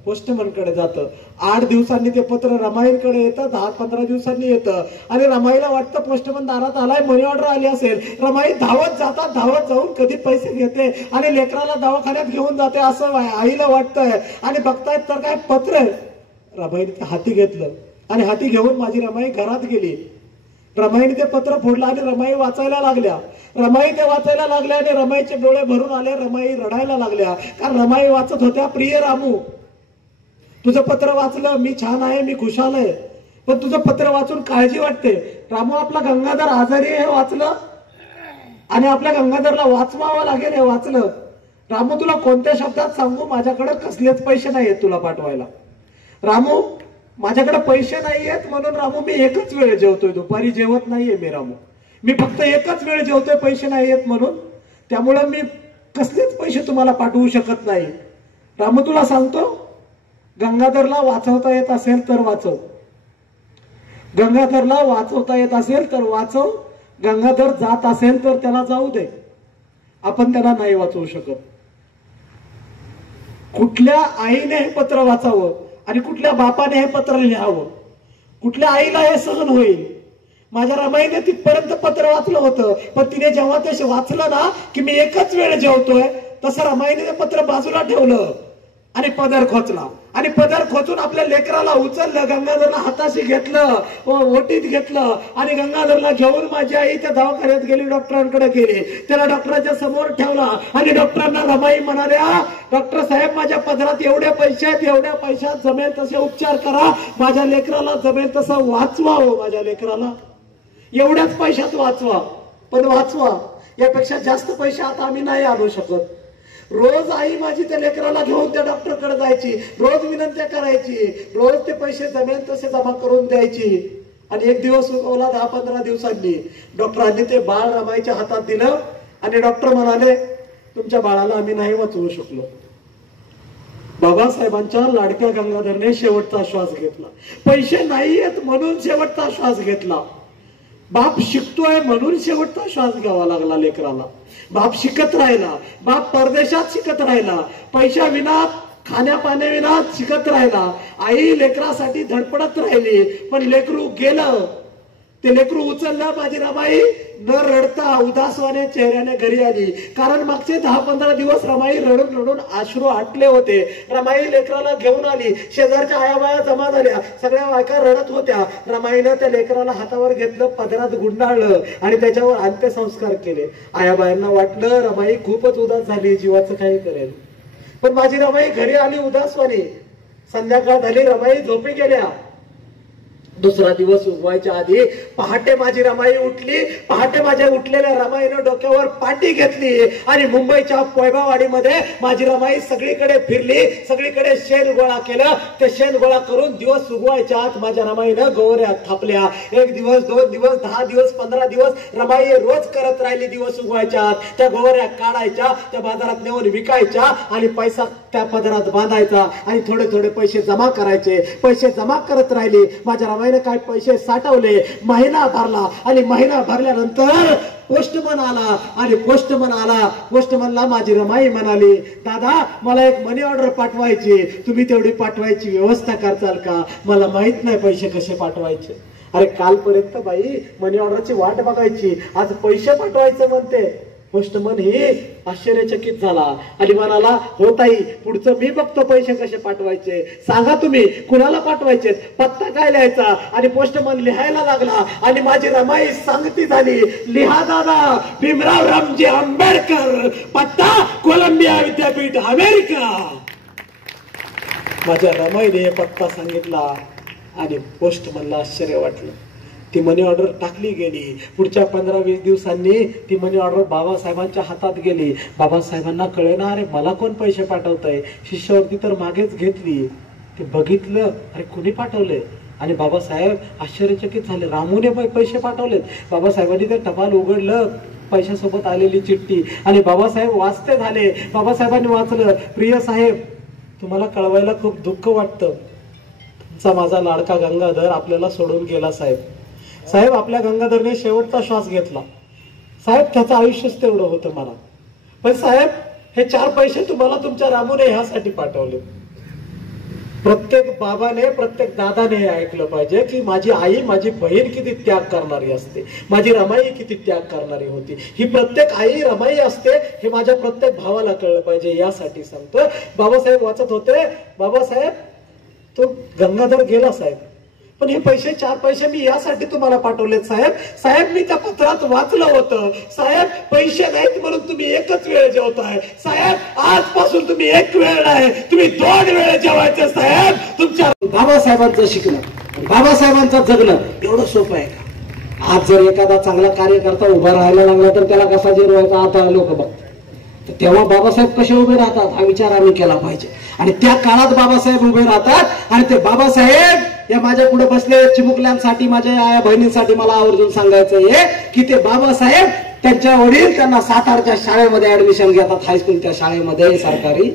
पोस्टमन कडे जातं. 8 दिवसांनी ते पत्र रमाईकडे येतं, 10-15 दिवसांनी येतं आणि रमाईला वाटतं पोस्टमन दारात आलाय, मनी ऑर्डर आली असेल. रमाई धावत जाऊन कधी पैसे घेते आणि लेकराला दवाखान्यात घेऊन जाते असं आईला वाटतंय. आणि बघतायत तर काय पत्र. रमाईने हाती घेतलं आणि हाती घेऊन माझी रमाई घरात गेली. रमाईने ते पत्र फोडलं आणि रमाई वाचायला लागल्या. रमाई ते वाचायला लागल्या आणि रमाईचे डोळे भरून आले. रमाई रडायला लागल्या, कारण रमाई वाचत होत्या, प्रिय रामू तुझं पत्र वाचलं, मी छान आहे, मी खुशाल आहे, पण तुझं पत्र वाचून काळजी वाटते. रामू आपला गंगाधर आजारी आहे हे वाचलं आणि आपल्या गंगाधरला वाचवावं लागेल हे वाचलं. रामू तुला कोणत्या शब्दात सांगू, माझ्याकडे कसलेच पैसे नाहीयेत तुला पाठवायला. रामू माझ्याकडे पैसे नाहीयेत म्हणून रामू मी एकच वेळ जेवतोय, दुपारी जेवत नाहीये मी. रामू मी फक्त एकच वेळ जेवतोय, पैसे नाहीयेत म्हणून, त्यामुळे मी कसलेच पैसे तुम्हाला पाठवू शकत नाही. रामू तुला सांगतो, गंगाधरला वाचवता येत असेल तर वाचव, गंगाधरला वाचवता येत असेल तर वाचव. गंगाधर जात असेल तर त्याला जाऊ दे, आपण त्याला नाही वाचवू शकत. कुठल्या आईने हे पत्र वाचावं आणि कुठल्या बापाने हे पत्र लिहावं, कुठल्या आईला हे सहन होईल. माझ्या रमाईने तिथपर्यंत पत्र वाचलं होतं, पण तिने जेव्हा ते वाचलं ना की मी एकच वेळ जेवतोय, तसं रमाईने ते पत्र बाजूला ठेवलं आणि पदर खोचला आणि पदर खोचून आपल्या लेकराला उचललं, गंगाधरला हाताशी घेतलं, ओटीत घेतलं आणि गंगाधरला घेऊन माझी आई त्या दवाखान्यात गेली, डॉक्टरांकडे गेली. त्याला डॉक्टरांच्या समोर ठेवला आणि डॉक्टरांना रमाई म्हणाल्या, डॉक्टर साहेब माझ्या पदरात एवढे पैसे आहेत, एवढ्या पैशात जमेल तसे उपचार करा, माझ्या लेकराला जमेल तसं वाचवा. हो माझ्या लेकराला एवढ्याच पैशात वाचवा, पण वाचवा. यापेक्षा जास्त पैसे आता आम्ही नाही आणू शकत. रोज आई माझी त्या लेकराला घेऊन त्या डॉक्टरकडे जायची, रोज विनंत्या करायची, रोज ते पैसे जमेल तसे जमा करून द्यायची. आणि एक दिवस उगवला 10-15 दिवसांनी डॉक्टरांनी ते बाळ रमाईच्या हातात दिलं आणि डॉक्टर म्हणाले, तुमच्या बाळाला आम्ही नाही वाचवू शकलो. बाबासाहेबांच्या लाडक्या गंगाधरने शेवटचा श्वास घेतला. पैसे नाहीयेत म्हणून शेवटचा श्वास घेतला. बाप शिकतोय म्हणून शेवटचा श्वास घ्यावा लागला लेकराला. बाप शिकत राहिला, बाप परदेशात शिकत राहिला, पैशा विना खाण्यापाण्या विना शिकत राहिला. आई लेकरासाठी धडपडत राहिली, पण लेकरू गेलं. ते लेकरू उचललं. माझी रमाई न रडता उदासवाने चेहऱ्याने घरी आली, कारण मागचे 10-15 दिवस रमाई रडून रडून अश्रू आटले होते. रमाई लेकराला घेऊन आली. शेजारच्या आयाबाया जमा झाल्या, सगळ्या बायका रडत होत्या. रमाईनं त्या लेकराला हातावर घेतलं, पदरात गुंडाळलं आणि त्याच्यावर अंत्यसंस्कार केले. आयाबायांना वाटलं रमाई खूपच उदास झाली, जीवाचं काही करेल. पण माझी रमाई घरी आली उदासवानी. संध्याकाळ झाली, रमाई झोपी गेल्या. दुसरा दिवस उगवायच्या आधी पहाटे माझी रमाई उठली. पहाटे माझ्या उठलेल्या रमाईनं डोक्यावर पाटी घेतली आणि मुंबईच्या पोयबावाडीमध्ये माझी रमाई सगळीकडे फिरली, सगळीकडे शेण गोळा केलं. ते शेण गोळा करून दिवस उगवायच्या आत माझ्या रमाईनं गौऱ्यात थापल्या. 1 दिवस, 2 दिवस, 10 दिवस, 15 दिवस रमाई रोज करत राहिली. दिवस उगवायच्या आत त्या गौऱ्या काढायच्या, त्या बाजारात नेऊन विकायच्या आणि पैसा त्या पदरात बांधायचा आणि थोडे थोडे पैसे जमा करायचे. पैसे जमा करत राहिली. माझ्या रमाईने काय पैसे साठवले, महिना भरला आणि महिना भरल्यानंतर पोस्टमन आला आणि पोस्टमनला माझी रमाई म्हणाली, दादा मला एक मनी ऑर्डर पाठवायची, तुम्ही तेवढी पाठवायची व्यवस्था करताल का? मला माहित नाही पैसे कसे पाठवायचे. अरे कालपर्यंत बाई मनी ऑर्डरची वाट बघायची, आज पैसे पाठवायचं म्हणते. पोस्टमन ही आश्चर्यचकित झाला आणि म्हणाला, हो ताई, पुढचं मी बघतो, पैसे कसे पाठवायचे सांगा तुम्ही, कुणाला पाठवायचे, पत्ता काय लिहायचा. आणि पोस्टमन लिहायला लागला आणि माझी रमाई सांगती झाली, लिहा दादा, भीमराव रामजी आंबेडकर, पत्ता कोलंबिया विद्यापीठ अमेरिका. माझ्या रमाईने पत्ता सांगितला आणि पोस्टमनला आश्चर्य वाटलं. ती मनी ऑर्डर टाकली गेली. पुढच्या 15-20 दिवसांनी ती मनी ऑर्डर बाबासाहेबांच्या हातात गेली. बाबासाहेबांना कळेना, अरे मला कोण पैसे पाठवतंय, शिष्यवृत्ती तर मागेच घेतली. ते बघितलं, अरे कुणी पाठवले, आणि बाबासाहेब आश्चर्यचकित झाले. रामूने पैसे पाठवलेत. बाबासाहेबांनी ते टपाल उघडलं, पैशासोबत आलेली चिठ्ठी, आणि बाबासाहेब वाचते झाले. बाबासाहेबांनी वाचलं, प्रिय साहेब, तुम्हाला कळवायला खूप दुःख वाटतं, तुमचा माझा लाडका गंगाधर आपल्याला सोडून गेला साहेब. साहेब, आपल्या गंगाधरने शेवटचा श्वास घेतला साहेब, त्याचं आयुष्यच तेवढं होतं मला. पण साहेब, हे 4 पैसे तुम्हाला तुमच्या रामूने ह्यासाठी पाठवले. प्रत्येक बाबाने, प्रत्येक दादाने हे ऐकलं पाहिजे की माझी आई, माझी बहीण किती त्याग करणारी असते, माझी रमाई किती त्याग करणारी होती. ही प्रत्येक आई रमाई असते, हे माझ्या प्रत्येक भावाला कळलं पाहिजे, यासाठी सांगतोय. बाबासाहेब वाचत होते, बाबासाहेब, तो गंगाधर गेला साहेब, पण हे 4 पैसे मी यासाठी तुम्हाला पाठवलेत साहेब. साहेब, मी त्या पत्रात वाचलं होतं साहेब, पैसे नाहीत म्हणून तुम्ही एकच वेळ जेवताय साहेब. आजपासून तुम्ही 1 वेळ नाही, तुम्ही 2 वेळ जेवायचे साहेब. तुमच्या बाबासाहेबांचं शिकणं, बाबासाहेबांचं जगणं एवढं सोपं आहे का? आज जर एखादा चांगला कार्यकर्ता उभा राहायला लागला तर त्याला कसा जिरवायचा आता लोक बघतात. तर तेव्हा बाबासाहेब कसे उभे राहतात हा विचार आम्ही केला पाहिजे. आणि त्या काळात बाबासाहेब उभे राहतात, आणि ते बाबासाहेब या माझ्या पुढे बसले चिमुकल्यांसाठी, माझ्या या बहिणींसाठी मला आवर्जून सांगायचं आहे की ते बाबासाहेब, त्यांच्या वडील त्यांना सातारच्या शाळेमध्ये ऍडमिशन घेतात, हायस्कूल त्या शाळेमध्ये सरकारी,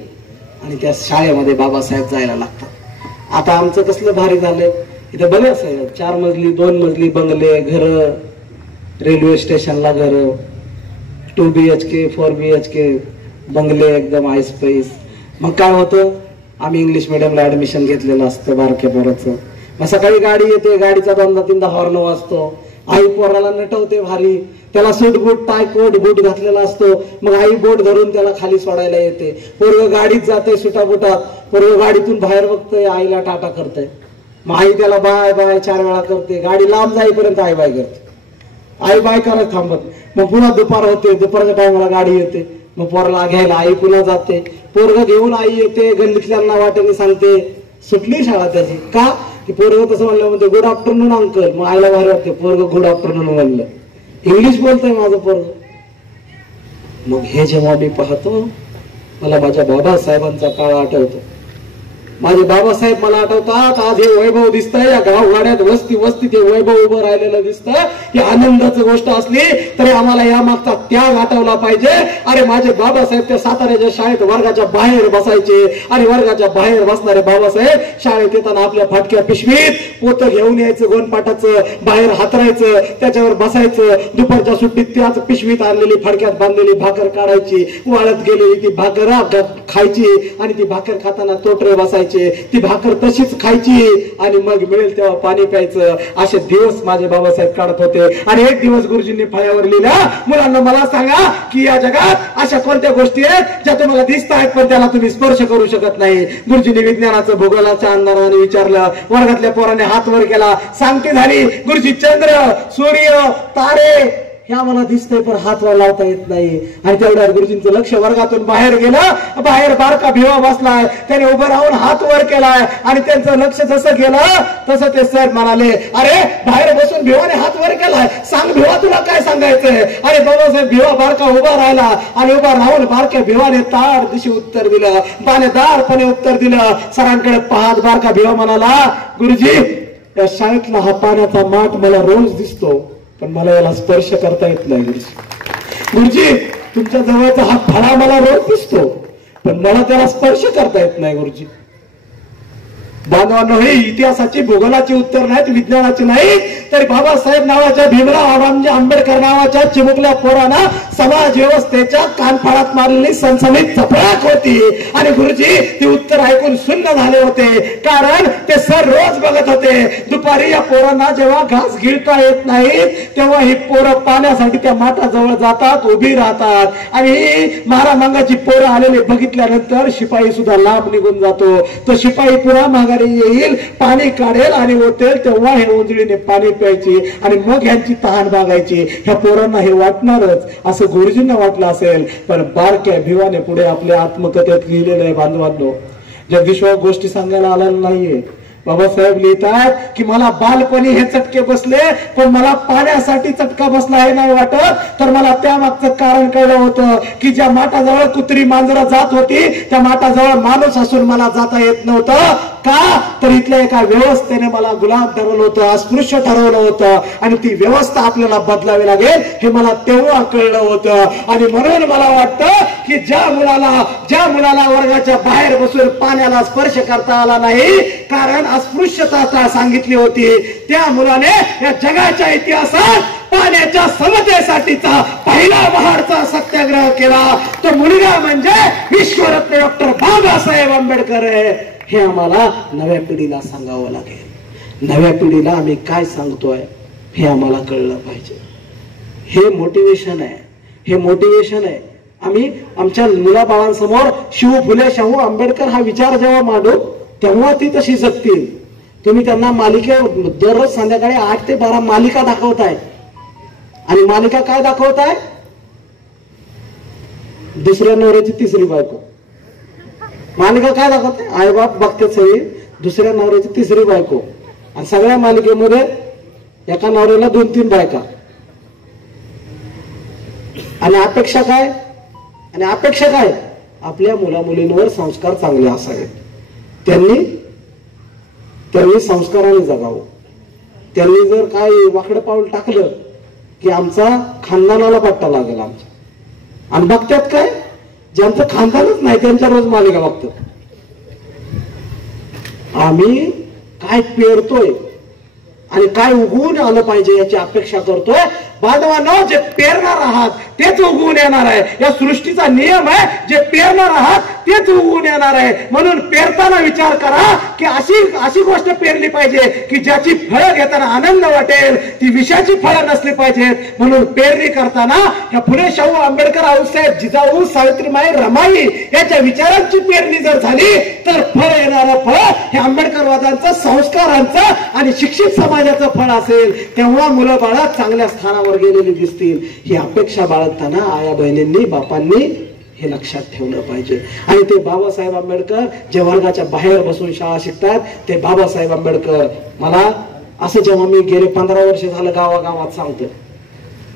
आणि त्या शाळेमध्ये बाबासाहेब जायला लागतात. आता आमचं कसलं भारी झालंय, इथे बघाच 4 मजली 2 मजली बंगले, घर, रेल्वे स्टेशनला घर, 2 BHK 4 BHK बंगले, एकदम आईस पैस. मग काय होतं, आम्ही इंग्लिश मिडियमला ऍडमिशन घेतलेलं असतं बारक्या पोराचं. मग सकाळी गाडी येते, गाडीचा 2दा-3दा हॉर्न वाजतो, आई पोराला नटवते भारी, त्याला सूट बूट, टाय कोट बूट घातलेला असतो. मग आई बोट धरून त्याला खाली सोडायला येते. पोरग गाडीत जाते सुटाबुटात, पोरग गाडीतून बाहेर बघतोय, आईला टाटा करतोय. मग आई त्याला बाय बाय 4 वेळा करते, गाडी लांब जाईपर्यंत आई बाय करते, आई बाय करत थांबत. मग पुन्हा दुपार होते, दुपारच्या टायमाला गाडी येते, मग पोराला घ्यायला आई पुन्हा जाते, पोरग घेऊन आई येते, गल्लीतल्यांना वाटेने सांगते, सुटली शाळा त्याची. का की पोरग तसं म्हणलं, म्हणते गुड आफ्टरनून अंकल. मग आईला भारी वाटते, पोरग गुड आफ्टरनून म्हणलं, इंग्लिश बोलतोय माझं पोरग. मग हे जेव्हा मी पाहतो, मला माझ्या बाबासाहेबांचा काळ आठवतो. माझे बाबासाहेब मला आठवतात. आज हे वैभव दिसतंय, या गावगाड्यात वस्ती वस्ती ते वैभव उभं राहिलेलं दिसतं. ही आनंदाची गोष्ट असली तरी आम्हाला या मागचा त्याग आठवला पाहिजे. अरे माझे बाबासाहेब त्या साताऱ्याच्या शाळेत वर्गाच्या बाहेर बसायचे, आणि वर्गाच्या बाहेर बसणारे बाबासाहेब शाळेत येताना आपल्या फाटक्या पिशवीत पोतं घेऊन यायचं, गोनपाटाचं, बाहेर हातरायचं, त्याच्यावर बसायचं. दुपारच्या सुट्टीत त्याच पिशवीत आणलेली फडक्यात बांधलेली भाकर काढायची, वाळत गेलेली ती भाकर खायची, आणि ती भाकर खाताना तोटरे बसायचे, ती भाकर तशीच खायची, आणि मग मिळेल तेव्हा पाणी प्यायचं. असे दिवस माझे बाबासाहेब काढत होते. आणि एक दिवस गुरुजींनी फळ्यावर लिहिलं, मुलांना मला सांगा की या जगात अशा कोणत्या गोष्टी आहेत ज्या तुम्हाला दिसत आहेत पण त्याला तुम्ही स्पर्श करू शकत नाही. गुरुजींनी विज्ञानाचं भूगोलाच्या अंधाराने विचारलं, वर्गातल्या पोराने हात वर केला, सांगते झाली. गुरुजी चंद्र, सूर्य, तारे हे आम्हाला दिसतंय पण हात वर लावता येत नाही. आणि तेवढ्यात गुरुजींचं लक्ष वर्गातून बाहेर गेलं. बाहेर बारका भिवा बसलाय, त्याने उभं राहून हात वर केलाय, आणि त्यांचं लक्ष जसं गेलं तसं ते सर म्हणाले, अरे बाहेर बसून भिवाने हात वर केलाय, सांग भिवा तुला काय सांगायचंय. अरे बाबासाहेब, भिवा बारका उभा राहिला, आणि उभा राहून बारक्या भिवाने तार दिशी उत्तर दिलं, दानेदारपणे उत्तर दिलं. सरांकडे पाहत बारका भिवा म्हणाला, गुरुजी या शाळेतला हा पाण्याचा माठ मला रोज दिसतो, पण मला याला स्पर्श करता येत नाही. गुरुजी तुमच्या जवळचा हा फळा मला रोज दिसतो, पण मला त्याला स्पर्श करता येत नाही. गुरुजी बांधवांनो, हे इतिहासाची भूगोलाची उत्तर नाहीत, विज्ञानाची नाही, तरी बाबासाहेब नावाच्या, भीमराव आंबेडकर नावाच्या चिमुकल्या पोरांना समाज व्यवस्थेच्या कानफाळात मारलेली सनसनीत चपळाक होती. आणि गुरुजी ती उत्तर ऐकून सुन्न झाले होते, कारण ते सर रोज बघत होते. दुपारी या पोरांना जेव्हा घास गिळता येत नाही तेव्हा ही पोरं पाण्यासाठी त्या माठाजवळ जातात, उभी राहतात. आणि महारामांगाची पोरं आलेले बघितल्यानंतर शिपाई सुद्धा लांब निघून जातो. तो शिपाई पुन्हा माघारी येईल, पाणी काढेल आणि ओतेल, तेव्हा हे उंजळीने पाणी प्यायची, आणि मग यांची तहान भागायची. ह्या पोरांना हे वाटणारच असं गुरुजींना वाटलं असेल. पण बारक्या भिवाने पुढे आपल्या आत्मकथेत लिहिलेलं आहे. बांधवांनो, जगदीश्वर गोष्टी सांगायला आलेला नाहीये, बाबासाहेब लिहितात की मला बालपणी हे चटके बसले, पण मला पाण्यासाठी चटका बसला हे नाही वाटत, तर मला त्यामागचं कारण कळलं होतं की ज्या माठाजवळ कुत्री मांजरं जात होती त्या माठाजवळ माणूस असून मला जाता येत नव्हतं. का तर इथल्या एका व्यवस्थेने मला गुलाम ठरवलं होतं, अस्पृश्य ठरवलं होतं, आणि ती व्यवस्था आपल्याला बदलावी लागेल हे मला तेव्हा कळलं होतं. आणि म्हणून मला वाटतं की ज्या मुलाला वर्गाच्या बाहेर बसून पाण्याला स्पर्श करता आला नाही कारण अस्पृश्यता सांगितली होती, त्या मुलाने या जगाच्या इतिहासात पाण्याच्या समतेसाठीचा पहिला महाडचा सत्याग्रह केला. तो मुलगा म्हणजे विश्वरत्न डॉक्टर बाबासाहेब आंबेडकर आहे. हे आम्हाला नव्या पिढीला सांगावं लागेल. नव्या पिढीला आम्ही काय सांगतोय हे आम्हाला कळलं पाहिजे. हे मोटिवेशन आहे, हे मोटिवेशन आहे. आम्ही आमच्या मुलाबाळांसमोर शिव फुले शाहू आंबेडकर हा विचार जेव्हा मांडू तेव्हा ती तशी जगतील. तुम्ही त्यांना दररोज संध्याकाळी 8 ते 12 मालिका दाखवताय, आणि मालिका काय दाखवताय? दुसऱ्या नवऱ्याची तिसरी बायको. मालिका काय दाखवते? आई बाप बघते सगळी दुसऱ्या नवऱ्याची तिसरी बायको, आणि सगळ्या मालिकेमध्ये एका नवऱ्याला 2-3 बायका. आणि अपेक्षा काय? आपल्या मुला मुलींवर संस्कार चांगले असावेत. त्यांनी संस्काराने जगावं. त्यांनी जर काय वाकडं पाऊल टाकलं की आमचा खानदानाला पट्टा लागेल आमच्या. आणि बघतात काय? ज्यांचं खानदानच नाही त्यांच्या रोज मालिका बघतात. आम्ही काय पेरतोय आणि काय उगवून आलं पाहिजे याची अपेक्षा करतोय. बांधवांनो, जे पेरणार आहात तेच उगवून येणार आहे. या सृष्टीचा नियम आहे, जे पेरणार आहात तेच उगवून येणार आहे. म्हणून पेरताना विचार करा की अशी गोष्ट पेरली पाहिजे की ज्याची फळं घेताना आनंद वाटेल, ती विषाची फळं नसली पाहिजेत. म्हणून पेरणी करताना या फुले शाहू आंबेडकर, आऊसाहेब जिजाऊ, सावित्रीमाई, रमाई याच्या विचारांची पेरणी जर झाली तर फळ येणारं फळ हे आंबेडकरवादांचं, संस्कारांचं आणि शिक्षित समाजाचं फळ असेल. तेव्हा मुलं बाळं चांगल्या स्थानावर गेलेली दिसतील. ही अपेक्षा बाळगताना आया बहिणींनी, बापांनी हे लक्षात ठेवलं पाहिजे. आणि ते बाबासाहेब आंबेडकर जे वर्गाच्या बाहेर बसून शाळा शिकतात, ते बाबासाहेब आंबेडकर मला असं जेव्हा मी गेले 15 वर्ष झालं गावागावात सांगतो,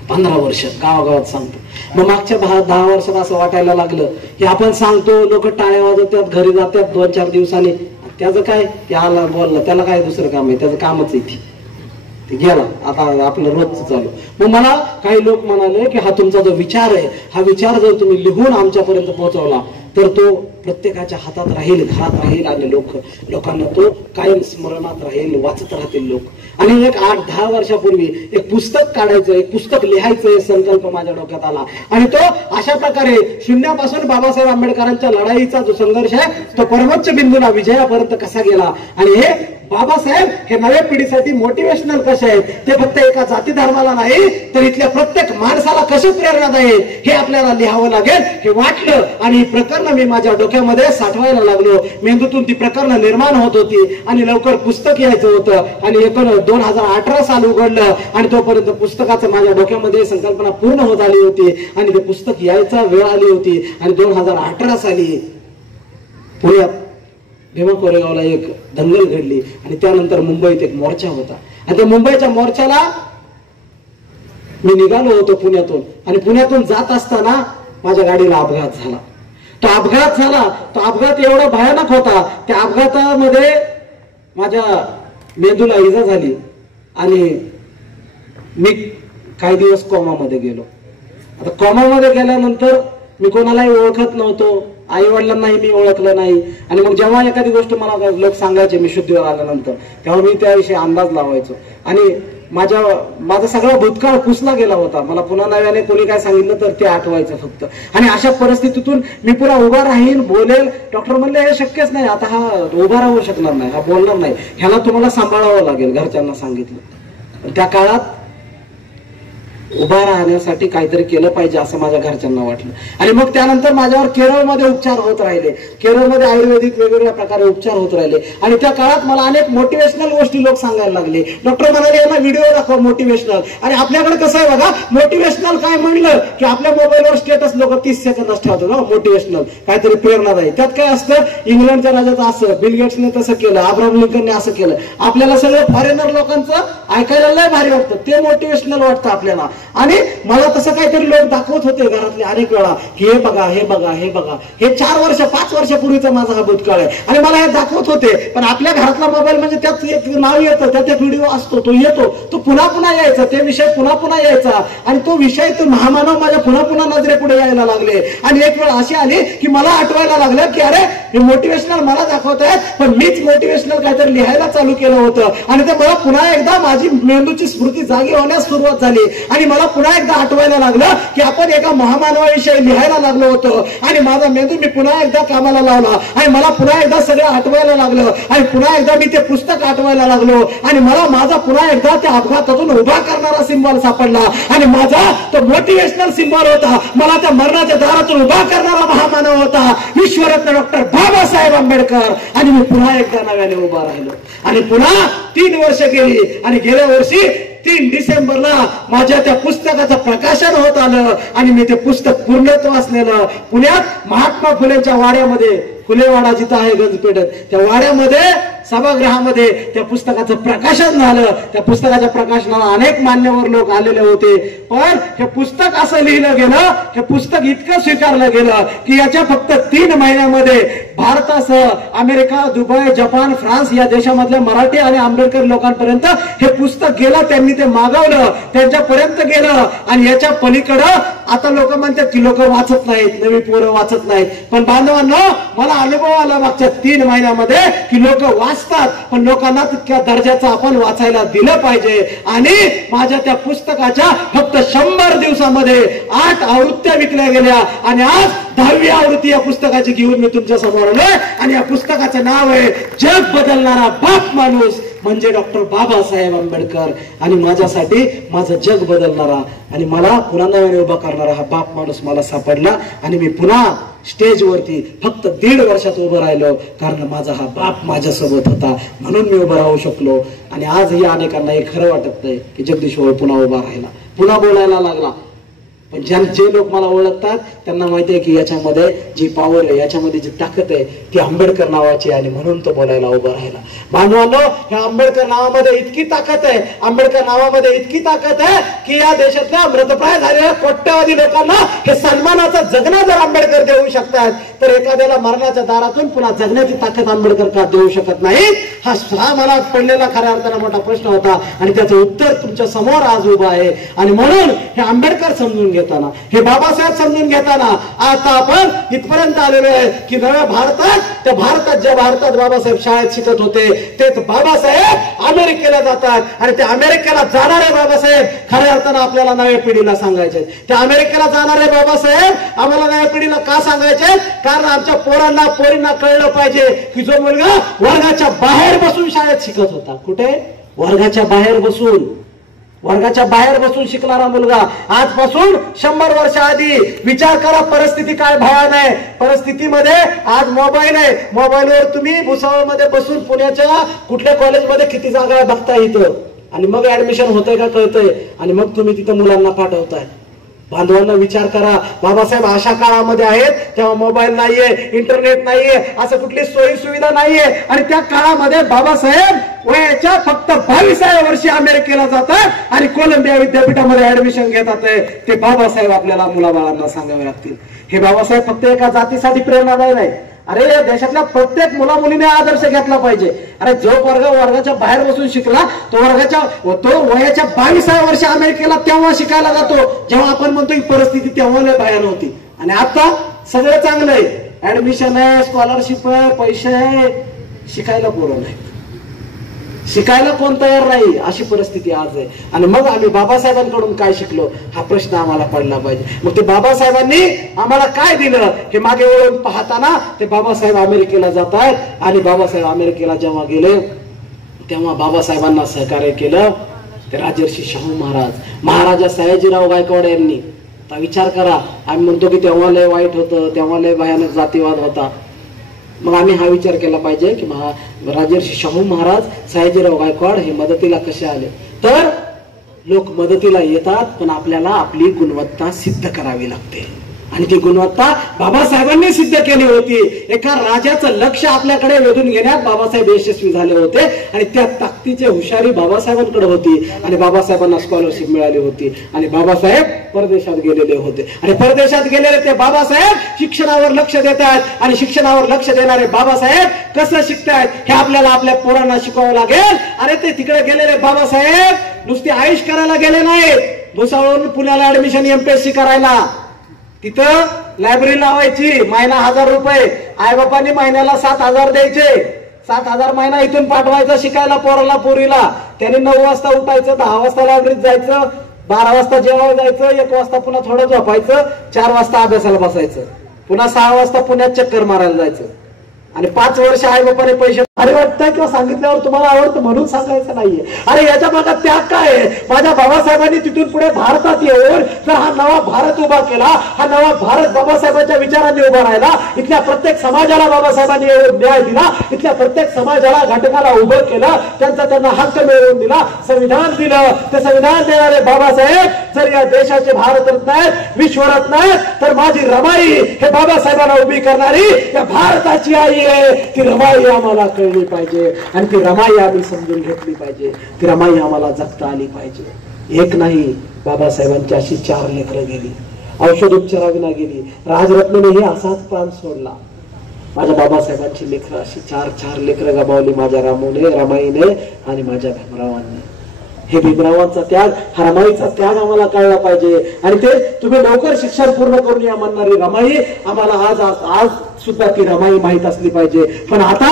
15 वर्ष गावागावात सांगतो, मग मागच्या 10 वर्षात असं वाटायला लागलं की आपण सांगतो, लोक टाळ्या वाजवतात, घरी जातात 2-4 दिवसांनी. त्याचं काय? त्याला बोललं, त्याला काय दुसरं काम आहे? त्याचं कामच आहे ते गेला. आता आपलं रोजचं चालू. मग मला काही लोक म्हणाले की हा तुमचा जो विचार आहे, हा विचार जर तुम्ही लिहून आमच्यापर्यंत पोहोचवला तर तो प्रत्येकाच्या हातात राहील, घरात राहील, आणि लोकांना तो कायम स्मरणात राहील, वाचत राहतील लोक. आणि एक 8-10 वर्षापूर्वी एक पुस्तक काढायचं, एक पुस्तक लिहायचं संकल्प माझ्या डोक्यात आला. आणि तो अशा प्रकारे शून्यापासून बाबासाहेब आंबेडकरांच्या लढाईचा जो संघर्ष आहे तो परमोच्च बिंदूला, विजयापर्यंत कसा गेला. आणि हे बाबासाहेब हे नव्या पिढीसाठी मोटिवेशनल कसे आहेत, ते फक्त एका जाती धर्माला नाही तर इथल्या प्रत्येक माणसाला कसे प्रेरणादायी हे आपल्याला लिहावं लागेल. हे वाटलं आणि ही प्रकरणं मी माझ्या डोक्यामध्ये साठवायला लागलो. मेंदूतून ती प्रकरणं निर्माण होत होती आणि लवकर पुस्तक यायचं होतं. आणि 2018 साल उघडलं आणि तोपर्यंत पुस्तकाचं माझ्या डोक्यामध्ये संकल्पना पूर्ण होत आली होती आणि ते पुस्तक यायचा वेळ आली होती. आणि 2018 साली पुण्यात भीमा कोरेगावला एक दंगल घडली आणि त्यानंतर मुंबईत एक मोर्चा होता. आणि त्या मुंबईच्या मोर्चाला मी निघालो होतो पुण्यातून. आणि पुण्यातून जात असताना माझ्या गाडीला अपघात झाला. तो अपघात एवढा भयानक होता. त्या अपघातामध्ये माझ्या मेंदूला इजा झाली आणि मी काही दिवस कोमामध्ये गेलो. आता कोमामध्ये गेल्यानंतर मी कोणालाही ओळखत नव्हतो, आई वडिलांनाही मी ओळखलं नाही. आणि मग जेव्हा एखादी गोष्ट मला लोक सांगायचे मी शुद्धीवर आल्यानंतर, तेव्हा मी त्याविषयी अंदाज लावायचो. आणि माझा सगळा भूतकाळ पुसला गेला होता. मला पुन्हा नव्याने कोणी काय सांगितलं तर ते आठवायचं फक्त. आणि अशा परिस्थितीतून मी पुन्हा उभा राहील, बोलेल. डॉक्टर म्हणले हे शक्यच नाही, आता हा उभा राहू शकणार नाही, हा बोलणार नाही, ह्याला तुम्हाला सांभाळावं लागेल, घरच्यांना सांगितलं. त्या काळात उभा राहण्यासाठी काहीतरी केलं पाहिजे असं माझ्या घरच्यांना वाटलं. आणि मग त्यानंतर माझ्यावर केरळमध्ये उपचार होत राहिले. केरळमध्ये आयुर्वेदिक वेगवेगळ्या प्रकारे उपचार होत राहिले. आणि त्या काळात मला अनेक मोटिवेशनल गोष्टी लोक सांगायला लागले. डॉक्टर म्हणाले यांना व्हिडिओ दाखवा मोटिवेशनल. आणि आपल्याकडे कसं आहे बघा, मोटिवेशनल काय म्हणलं की आपल्या मोबाईलवर स्टेटस लोक 30 सेकंदच ठेवतात ना. मोटिवेशनल काहीतरी प्रेरणादायी. त्यात काय असतं, इंग्लंडच्या राजाचं असं, बिल गेट्सने तसं केलं, अब्राहम लिंकनने असं केलं. आपल्याला सगळं फॉरेनर लोकांचं ऐकायला लय भारी वाटतं, ते मोटिवेशनल वाटतं आपल्याला. आणि मला तसं काहीतरी लोक दाखवत होते घरातले अनेक वेळा की हे बघा हे बघा हे बघा. हे 4 वर्ष 5 वर्षापूर्वीचा माझा हा भूतकाळ आहे. आणि मला हे दाखवत होते. पण आपल्या घरातला मोबाईल म्हणजे त्यात एक नाव येतं, त्यात एक व्हिडिओ असतो, तो येतो, तो पुन्हा पुन्हा यायचा, ते विषय पुन्हा पुन्हा यायचा. आणि तो विषय, तो महामानव माझ्या पुन्हा पुन्हा नजरेपुढे यायला लागले. आणि एक वेळ अशी आली की मला आठवायला लागलं की अरे हे मोटिवेशनल मला दाखवत आहेत, पण मीच मोटिवेशनल काहीतरी लिहायला चालू केलं होतं. आणि ते मला पुन्हा एकदा माझी मेंदूची स्मृती जागी होण्यास सुरुवात झाली. आणि मला पुन्हा एकदा आठवायला लागलं की आपण एका महामानवाविषयी लिहायला लागलो होतो. आणि माझा मेंदू मी पुन्हा एकदा कामाला लावला. आणि मला पुन्हा एकदा सगळं आठवायला लागलं. आणि पुन्हा एकदा मी ते पुस्तक आठवायला लागलो. आणि मला माझा पुन्हा एकदा त्या अपघातातून उभा करणारा सिंबॉल सापडला. आणि माझा तो मोटिवेशनल सिंबॉल होता. मला त्या मरणाच्या दारातून उभा करणारा महामानव होता, विश्वरत्न डॉक्टर बाबासाहेब आंबेडकर. आणि मी पुन्हा एकदा नव्याने उभा राहिलो. आणि पुन्हा 3 वर्ष गेली. आणि गेल्या वर्षी 3 डिसेंबरला माझ्या त्या पुस्तकाचं प्रकाशन होत आलं. आणि मी ते पुस्तक पूर्णत्वास नेलं. पुण्यात महात्मा फुलेंच्या वाड्यामध्ये, फुलेवाडा जिथं आहे गंजपेठेत, त्या वाड्यामध्ये सभागृहामध्ये त्या पुस्तकाचं प्रकाशन झालं. त्या पुस्तकाच्या प्रकाशनाला अनेक मान्यवर लोक आलेले होते. पण हे पुस्तक असं लिहिलं गेलं, हे पुस्तक इतकं स्वीकारलं गेलं की याच्या फक्त 3 महिन्यामध्ये भारतासह अमेरिका, दुबई, जपान, फ्रान्स या देशामधल्या मराठी आणि आंबेडकर लोकांपर्यंत हे पुस्तक गेलं. त्यांनी ते मागवलं, त्यांच्यापर्यंत गेलं. आणि याच्या पलीकडं आता लोक म्हणतात की लोक वाचत नाहीत, नवी पोरं वाचत नाहीत. पण बांधवांनो, मला अनुभव आला मागच्या 3 महिन्यामध्ये की लोक वाचतात, पण लोकांना तितक्या दर्जाचं आपण वाचायला दिलं पाहिजे. आणि माझ्या त्या पुस्तकाच्या फक्त 100 दिवसामध्ये 8 आवृत्त्या विकल्या गेल्या. आणि आज 10वी आवृत्ती या पुस्तकाची घेऊन मी तुमच्या समोर आलोय. आणि या पुस्तकाचं नाव आहे जग बदलणारा बाप माणूस, म्हणजे डॉक्टर बाबासाहेब आंबेडकर. आणि माझ्यासाठी माझं जग बदलणारा आणि मला पुन्हा नव्याने उभा करणारा हा बाप माणूस मला सापडला. आणि मी पुन्हा स्टेजवरती फक्त 1.5 वर्षात उभं राहिलो, कारण माझा हा बाप माझ्यासोबत होता, म्हणून मी उभं राहू शकलो. आणि आजही अनेकांना हे खरं वाटत नाही की जगदीश भाऊ पुन्हा उभा राहिला, पुन्हा बोलायला लागला. पण जे लोक मला ओळखतात त्यांना माहिती आहे की याच्यामध्ये जी पॉवर आहे, याच्यामध्ये जी ताकद आहे ती आंबेडकर नावाची आहे. आणि म्हणून तो बोलायला उभा राहिला. बांधवांनो, ह्या आंबेडकर नावामध्ये इतकी ताकद आहे, आंबेडकर नावामध्ये इतकी ताकद आहे की या देशातल्या मृतप्राय झालेल्या कोट्यावधी लोकांना हे सन्मानाचं जगणं जर आंबेडकर देऊ शकतात, तर एखाद्याला मरणाच्या दारातून पुन्हा जगण्याची ताकद आंबेडकर का देऊ शकत नाही? हा मला पडलेला खऱ्या अर्थानं मोठा प्रश्न होता. आणि त्याचं उत्तर तुमच्या समोर आज उभं आहे. आणि म्हणून हे आंबेडकर समजून घेताना, हे बाबासाहेब समजून घेताना आता आपण इथपर्यंत आलेलो आहे की नव्या भारतात, त्या भारतात ज्या भारतात बाबासाहेब शाळेत शिकत होते तेच बाबासाहेब अमेरिकेला जातात. आणि त्या अमेरिकेला जाणारे बाबासाहेब खऱ्या अर्थानं आपल्याला नव्या पिढीला सांगायचे. त्या अमेरिकेला जाणारे बाबासाहेब आम्हाला नव्या पिढीला का सांगायचे? कारण आमच्या पोरांना पोरींना कळलं पाहिजे की जो मुलगा वर्गाच्या बाहेर बसून शाळेत शिकत होता, कुठे? वर्गाच्या बाहेर बसून, वर्गाच्या बाहेर बसून शिकणारा मुलगा आजपासून 100 वर्ष आधी, विचार करा परिस्थिती काय भयान आहे. परिस्थितीमध्ये आज मोबाईल आहे, मोबाईलवर तुम्ही भुसावळमध्ये बसून पुण्याच्या कुठल्या कॉलेजमध्ये किती जागा आहे बघता इथं. आणि मग ऍडमिशन होतंय का कळतंय. आणि मग तुम्ही तिथं मुलांना पाठवताय. बांधवांना विचार करा, बाबासाहेब अशा काळामध्ये आहेत तेव्हा मोबाईल नाहीये, इंटरनेट नाहीये, असं कुठली सोयी सुविधा नाहीये. आणि त्या काळामध्ये बाबासाहेब वयाच्या फक्त 22व्या वर्षी अमेरिकेला जातात आणि कोलंबिया विद्यापीठामध्ये ऍडमिशन घेतात. ते बाबासाहेब आपल्याला मुलाबाळांना सांगावे लागतील. हे बाबासाहेब फक्त एका जातीसाठी प्रेरणादायी नाही. अरे या देशातल्या प्रत्येक मुला मुलीने आदर्श घेतला पाहिजे. अरे जो वर्गाच्या बाहेर बसून शिकला तो वयाच्या 22व्या वर्षी अमेरिकेला तेव्हा शिकायला जातो जेव्हा आपण म्हणतो ही परिस्थिती तेव्हा लय भयान होती. आणि आता सगळं चांगलं आहे, ऍडमिशन आहे, स्कॉलरशिप आहे, पैसे आहे, शिकायला पोरं नाही, शिकायला कोण तयार नाही, अशी परिस्थिती आज आहे. आणि मग आम्ही बाबासाहेबांकडून काय शिकलो हा प्रश्न आम्हाला पडला पाहिजे. मग ते बाबासाहेबांनी आम्हाला काय दिलं हे मागे वळून पाहताना ते बाबासाहेब अमेरिकेला जात आहेत. आणि बाबासाहेब अमेरिकेला जेव्हा गेले तेव्हा बाबासाहेबांना सहकार्य केलं ते राजर्षी शाहू महाराज, महाराजा सयाजीराव गायकवाड यांनी. आता विचार करा, आम्ही म्हणतो की तेव्हा लय वाईट होतं, तेव्हा लय भयानक जातीवाद होता. मग आम्ही हा विचार केला पाहिजे की राजर्षी शाहू महाराज, सयाजीराव गायकवाड हे मदतीला कसे आले. तर लोक मदतीला येतात, पण आपल्याला आपली गुणवत्ता सिद्ध करावी लागते. आणि ती गुणवत्ता बाबासाहेबांनी सिद्ध केली होती. एका राजाचं लक्ष आपल्याकडे वेधून घेण्यात बाबासाहेब यशस्वी झाले होते. आणि त्या ताकदीची हुशारी बाबासाहेबांकडे होती. आणि बाबासाहेबांना स्कॉलरशिप मिळाली होती. आणि बाबासाहेब परदेशात गेलेले होते. आणि परदेशात गेलेले ते बाबासाहेब शिक्षणावर लक्ष देत आहेत. आणि शिक्षणावर लक्ष देणारे बाबासाहेब कसं शिकतायत हे आपल्याला आपल्या पोरांना शिकवावं लागेल. अरे ते तिकडे गेलेले बाबासाहेब नुसते आयुष करायला गेले नाहीत. भुसावळून पुण्याला ऍडमिशन एमपीएससी करायला. तिथं लायब्ररी लावायची, महिना 1000 रुपये. आई बापांनी महिन्याला 7,000 द्यायचे. 7,000 महिना इथून पाठवायचा शिकायला पोराला पोरीला. त्याने 9 वाजता उठायचं, 10 वाजता लायब्ररीत जायचं, 12 वाजता जेवायला जायचं, 1 वाजता पुन्हा थोडं झोपायचं, 4 वाजता अभ्यासाला बसायचं, पुन्हा 6 वाजता पुण्यात चक्कर मारायला जायचं. आणि 5 वर्ष आई बापाने पैसे. अरे वाटतंय किंवा सांगितल्यावर तुम्हाला आवडतं म्हणून सांगायचं नाहीये. अरे याच्या मागे त्याग काय आहे. माझ्या बाबासाहेबांनी तिथून पुढे भारतात येऊन जर हा नवा भारत उभा केला, हा नवा भारत बाबासाहेबांच्या विचारांनी उभा राहिला, इथल्या प्रत्येक समाजाला बाबासाहेबांनी न्याय दिला, इथल्या प्रत्येक समाजाला घटकाला उभं केलं, त्यांना हक्क मिळवून दिला, संविधान दिलं. ते संविधान देणारे बाबासाहेब जर या देशाचे भारतरत्न आहेत, विश्वरत्न आहेत, तर माझी रमाई हे बाबासाहेबांना उभी करणारी या भारताची आई आहे. ती रमाई आम्हाला कळली पाहिजे. आणि ती रमाई आम्ही समजून घेतली पाहिजे. ती रमाई आम्हाला जगता आली पाहिजे. एक नाही, बाबासाहेबांची अशी 4 लेकरं गेली, औषधोपचाराविना गेली. राजरत्ननेही असाच प्राण सोडला. माझ्या बाबासाहेबांची लेकरं अशी 4 लेकरं गमावली माझ्या रामूने, रमाईने आणि माझ्या भीमरावांनी. हे भीमरावांचा त्याग, हा रमाईचा त्याग आम्हाला कळला पाहिजे. आणि ते तुम्ही लवकर शिक्षण पूर्ण करून या म्हणणारी रमाई आम्हाला आज सुद्धा ती रमाई माहीत असली पाहिजे. पण आता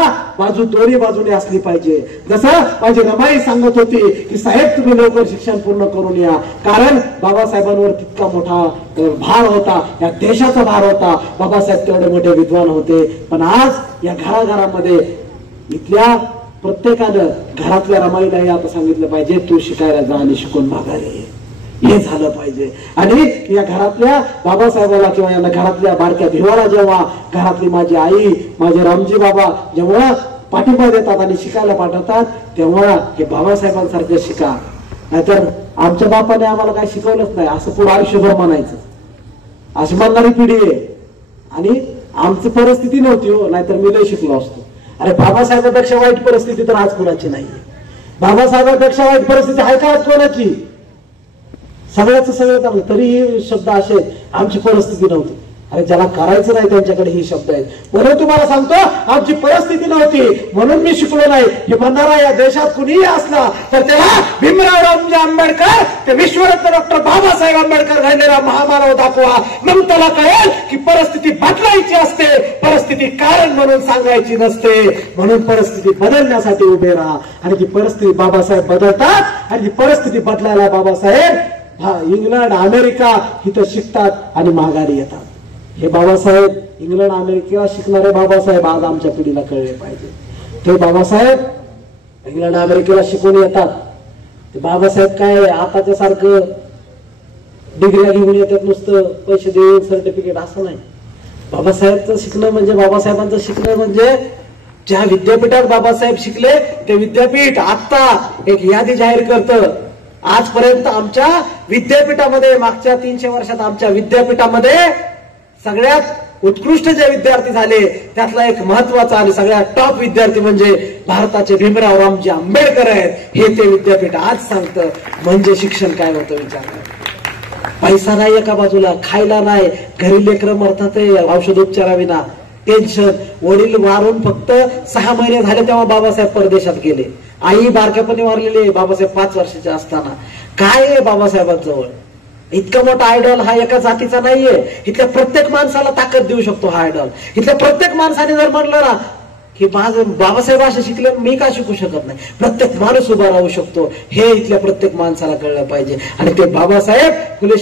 दोन्ही बाजूने असली पाहिजे. जसं माझी रमाई सांगत होती की साहेब तुम्ही लवकर शिक्षण पूर्ण करून या, कारण बाबासाहेबांवर तितका मोठा भार होता, या देशाचा भार होता. बाबासाहेब तेवढे मोठे विद्वान होते. पण आज या घराघरामध्ये इथल्या प्रत्येकानं घरातल्या रमाईलाही आता सांगितलं पाहिजे तू शिकायला जा आणि शिकून माघारी ये. हे झालं पाहिजे. आणि या घरातल्या बाबासाहेबाला किंवा या घरातल्या बारक्या भिवाला जेव्हा घरातली माझी आई, माझे रामजी बाबा जेव्हा पाठिंबा देतात आणि शिकायला पाठवतात, तेव्हा हे बाबासाहेबांसारखं शिका. नाहीतर आमच्या बापाने आम्हाला काही शिकवलंच नाही असं पुढे आयुष्यभर म्हणायचं, अशी म्हणणारी पिढी आहे. आणि आमची परिस्थिती नव्हती हो, नाहीतर मी लय शिकलो असतो. अरे बाबासाहेबांपेक्षा वाईट परिस्थिती तर आज कोणाची नाहीये. बाबासाहेबांपेक्षा वाईट परिस्थिती आहे का आज कोणाची? सगळ्याच सगळं चांगलं, तरी शब्द असे आमची परिस्थिती नव्हती. अरे ज्याला करायचं नाही त्यांच्याकडे ही शब्द आहेत. म्हणून तुम्हाला सांगतो आमची परिस्थिती नव्हती म्हणून मी शिकलो नाही हे म्हणणारा या देशात कुणीही असला तर त्याला भीमराव रामजी आंबेडकर ते विश्वरत्न डॉक्टर बाबासाहेब आंबेडकर घडलेला महामानव दाखवा. मग त्याला कळेल की परिस्थिती बदलायची असते, परिस्थिती कारण म्हणून सांगायची नसते. म्हणून परिस्थिती बदलण्यासाठी उभे राहा. आणि ती परिस्थिती बाबासाहेब बदलतात. आणि ती परिस्थिती बदलायला बाबासाहेब इंग्लंड अमेरिका इथं शिकतात आणि माघारी येतात. हे बाबासाहेब इंग्लंड अमेरिकेला शिकणारे बाबासाहेब आज आमच्या पिढीला कळले पाहिजे. ते बाबासाहेब इंग्लंड अमेरिकेला शिकून येतात. ते बाबासाहेब काय आताच्या सारखं डिग्र्या घेऊन येतात नुसतं पैसे देऊन सर्टिफिकेट असं नाही. बाबासाहेबचं शिकणं म्हणजे बाबासाहेबांचं शिकणं म्हणजे ज्या विद्यापीठात बाबासाहेब शिकले ते विद्यापीठ आता एक यादी जाहीर करतं. आजपर्यंत आमच्या विद्यापीठामध्ये मागच्या 300 वर्षात आमच्या विद्यापीठामध्ये सगळ्यात उत्कृष्ट जे विद्यार्थी झाले त्यातला एक महत्वाचा आणि सगळ्यात टॉप विद्यार्थी म्हणजे भारताचे भीमराव रामजी आंबेडकर आहेत. हे ते विद्यापीठ आज सांगतं. म्हणजे शिक्षण काय होतं विचार करा. पैसा नाही एका बाजूला, खायला नाही, घरी लेकरं मरतात औषधोपचाराविना, टेन्शन. वडील वारून फक्त 6 महिने झाले तेव्हा बाबासाहेब परदेशात गेले. आई बारक्यापणी वारलेली बाबासाहेब 5 वर्षाचे असताना. काय आहे बाबासाहेबांजवळ? इतका मोठा आयडॉल हा एका जातीचा नाहीये. इथल्या प्रत्येक माणसाला ताकद देऊ शकतो हा आयडॉल. इथल्या प्रत्येक माणसाने जर म्हणलं ना की माझं बाबासाहेब असे शिकले मी का शिकू शकत नाही. प्रत्येक माणूस उभा राहू शकतो हे इथल्या प्रत्येक माणसाला कळलं पाहिजे. आणि ते बाबासाहेब फुले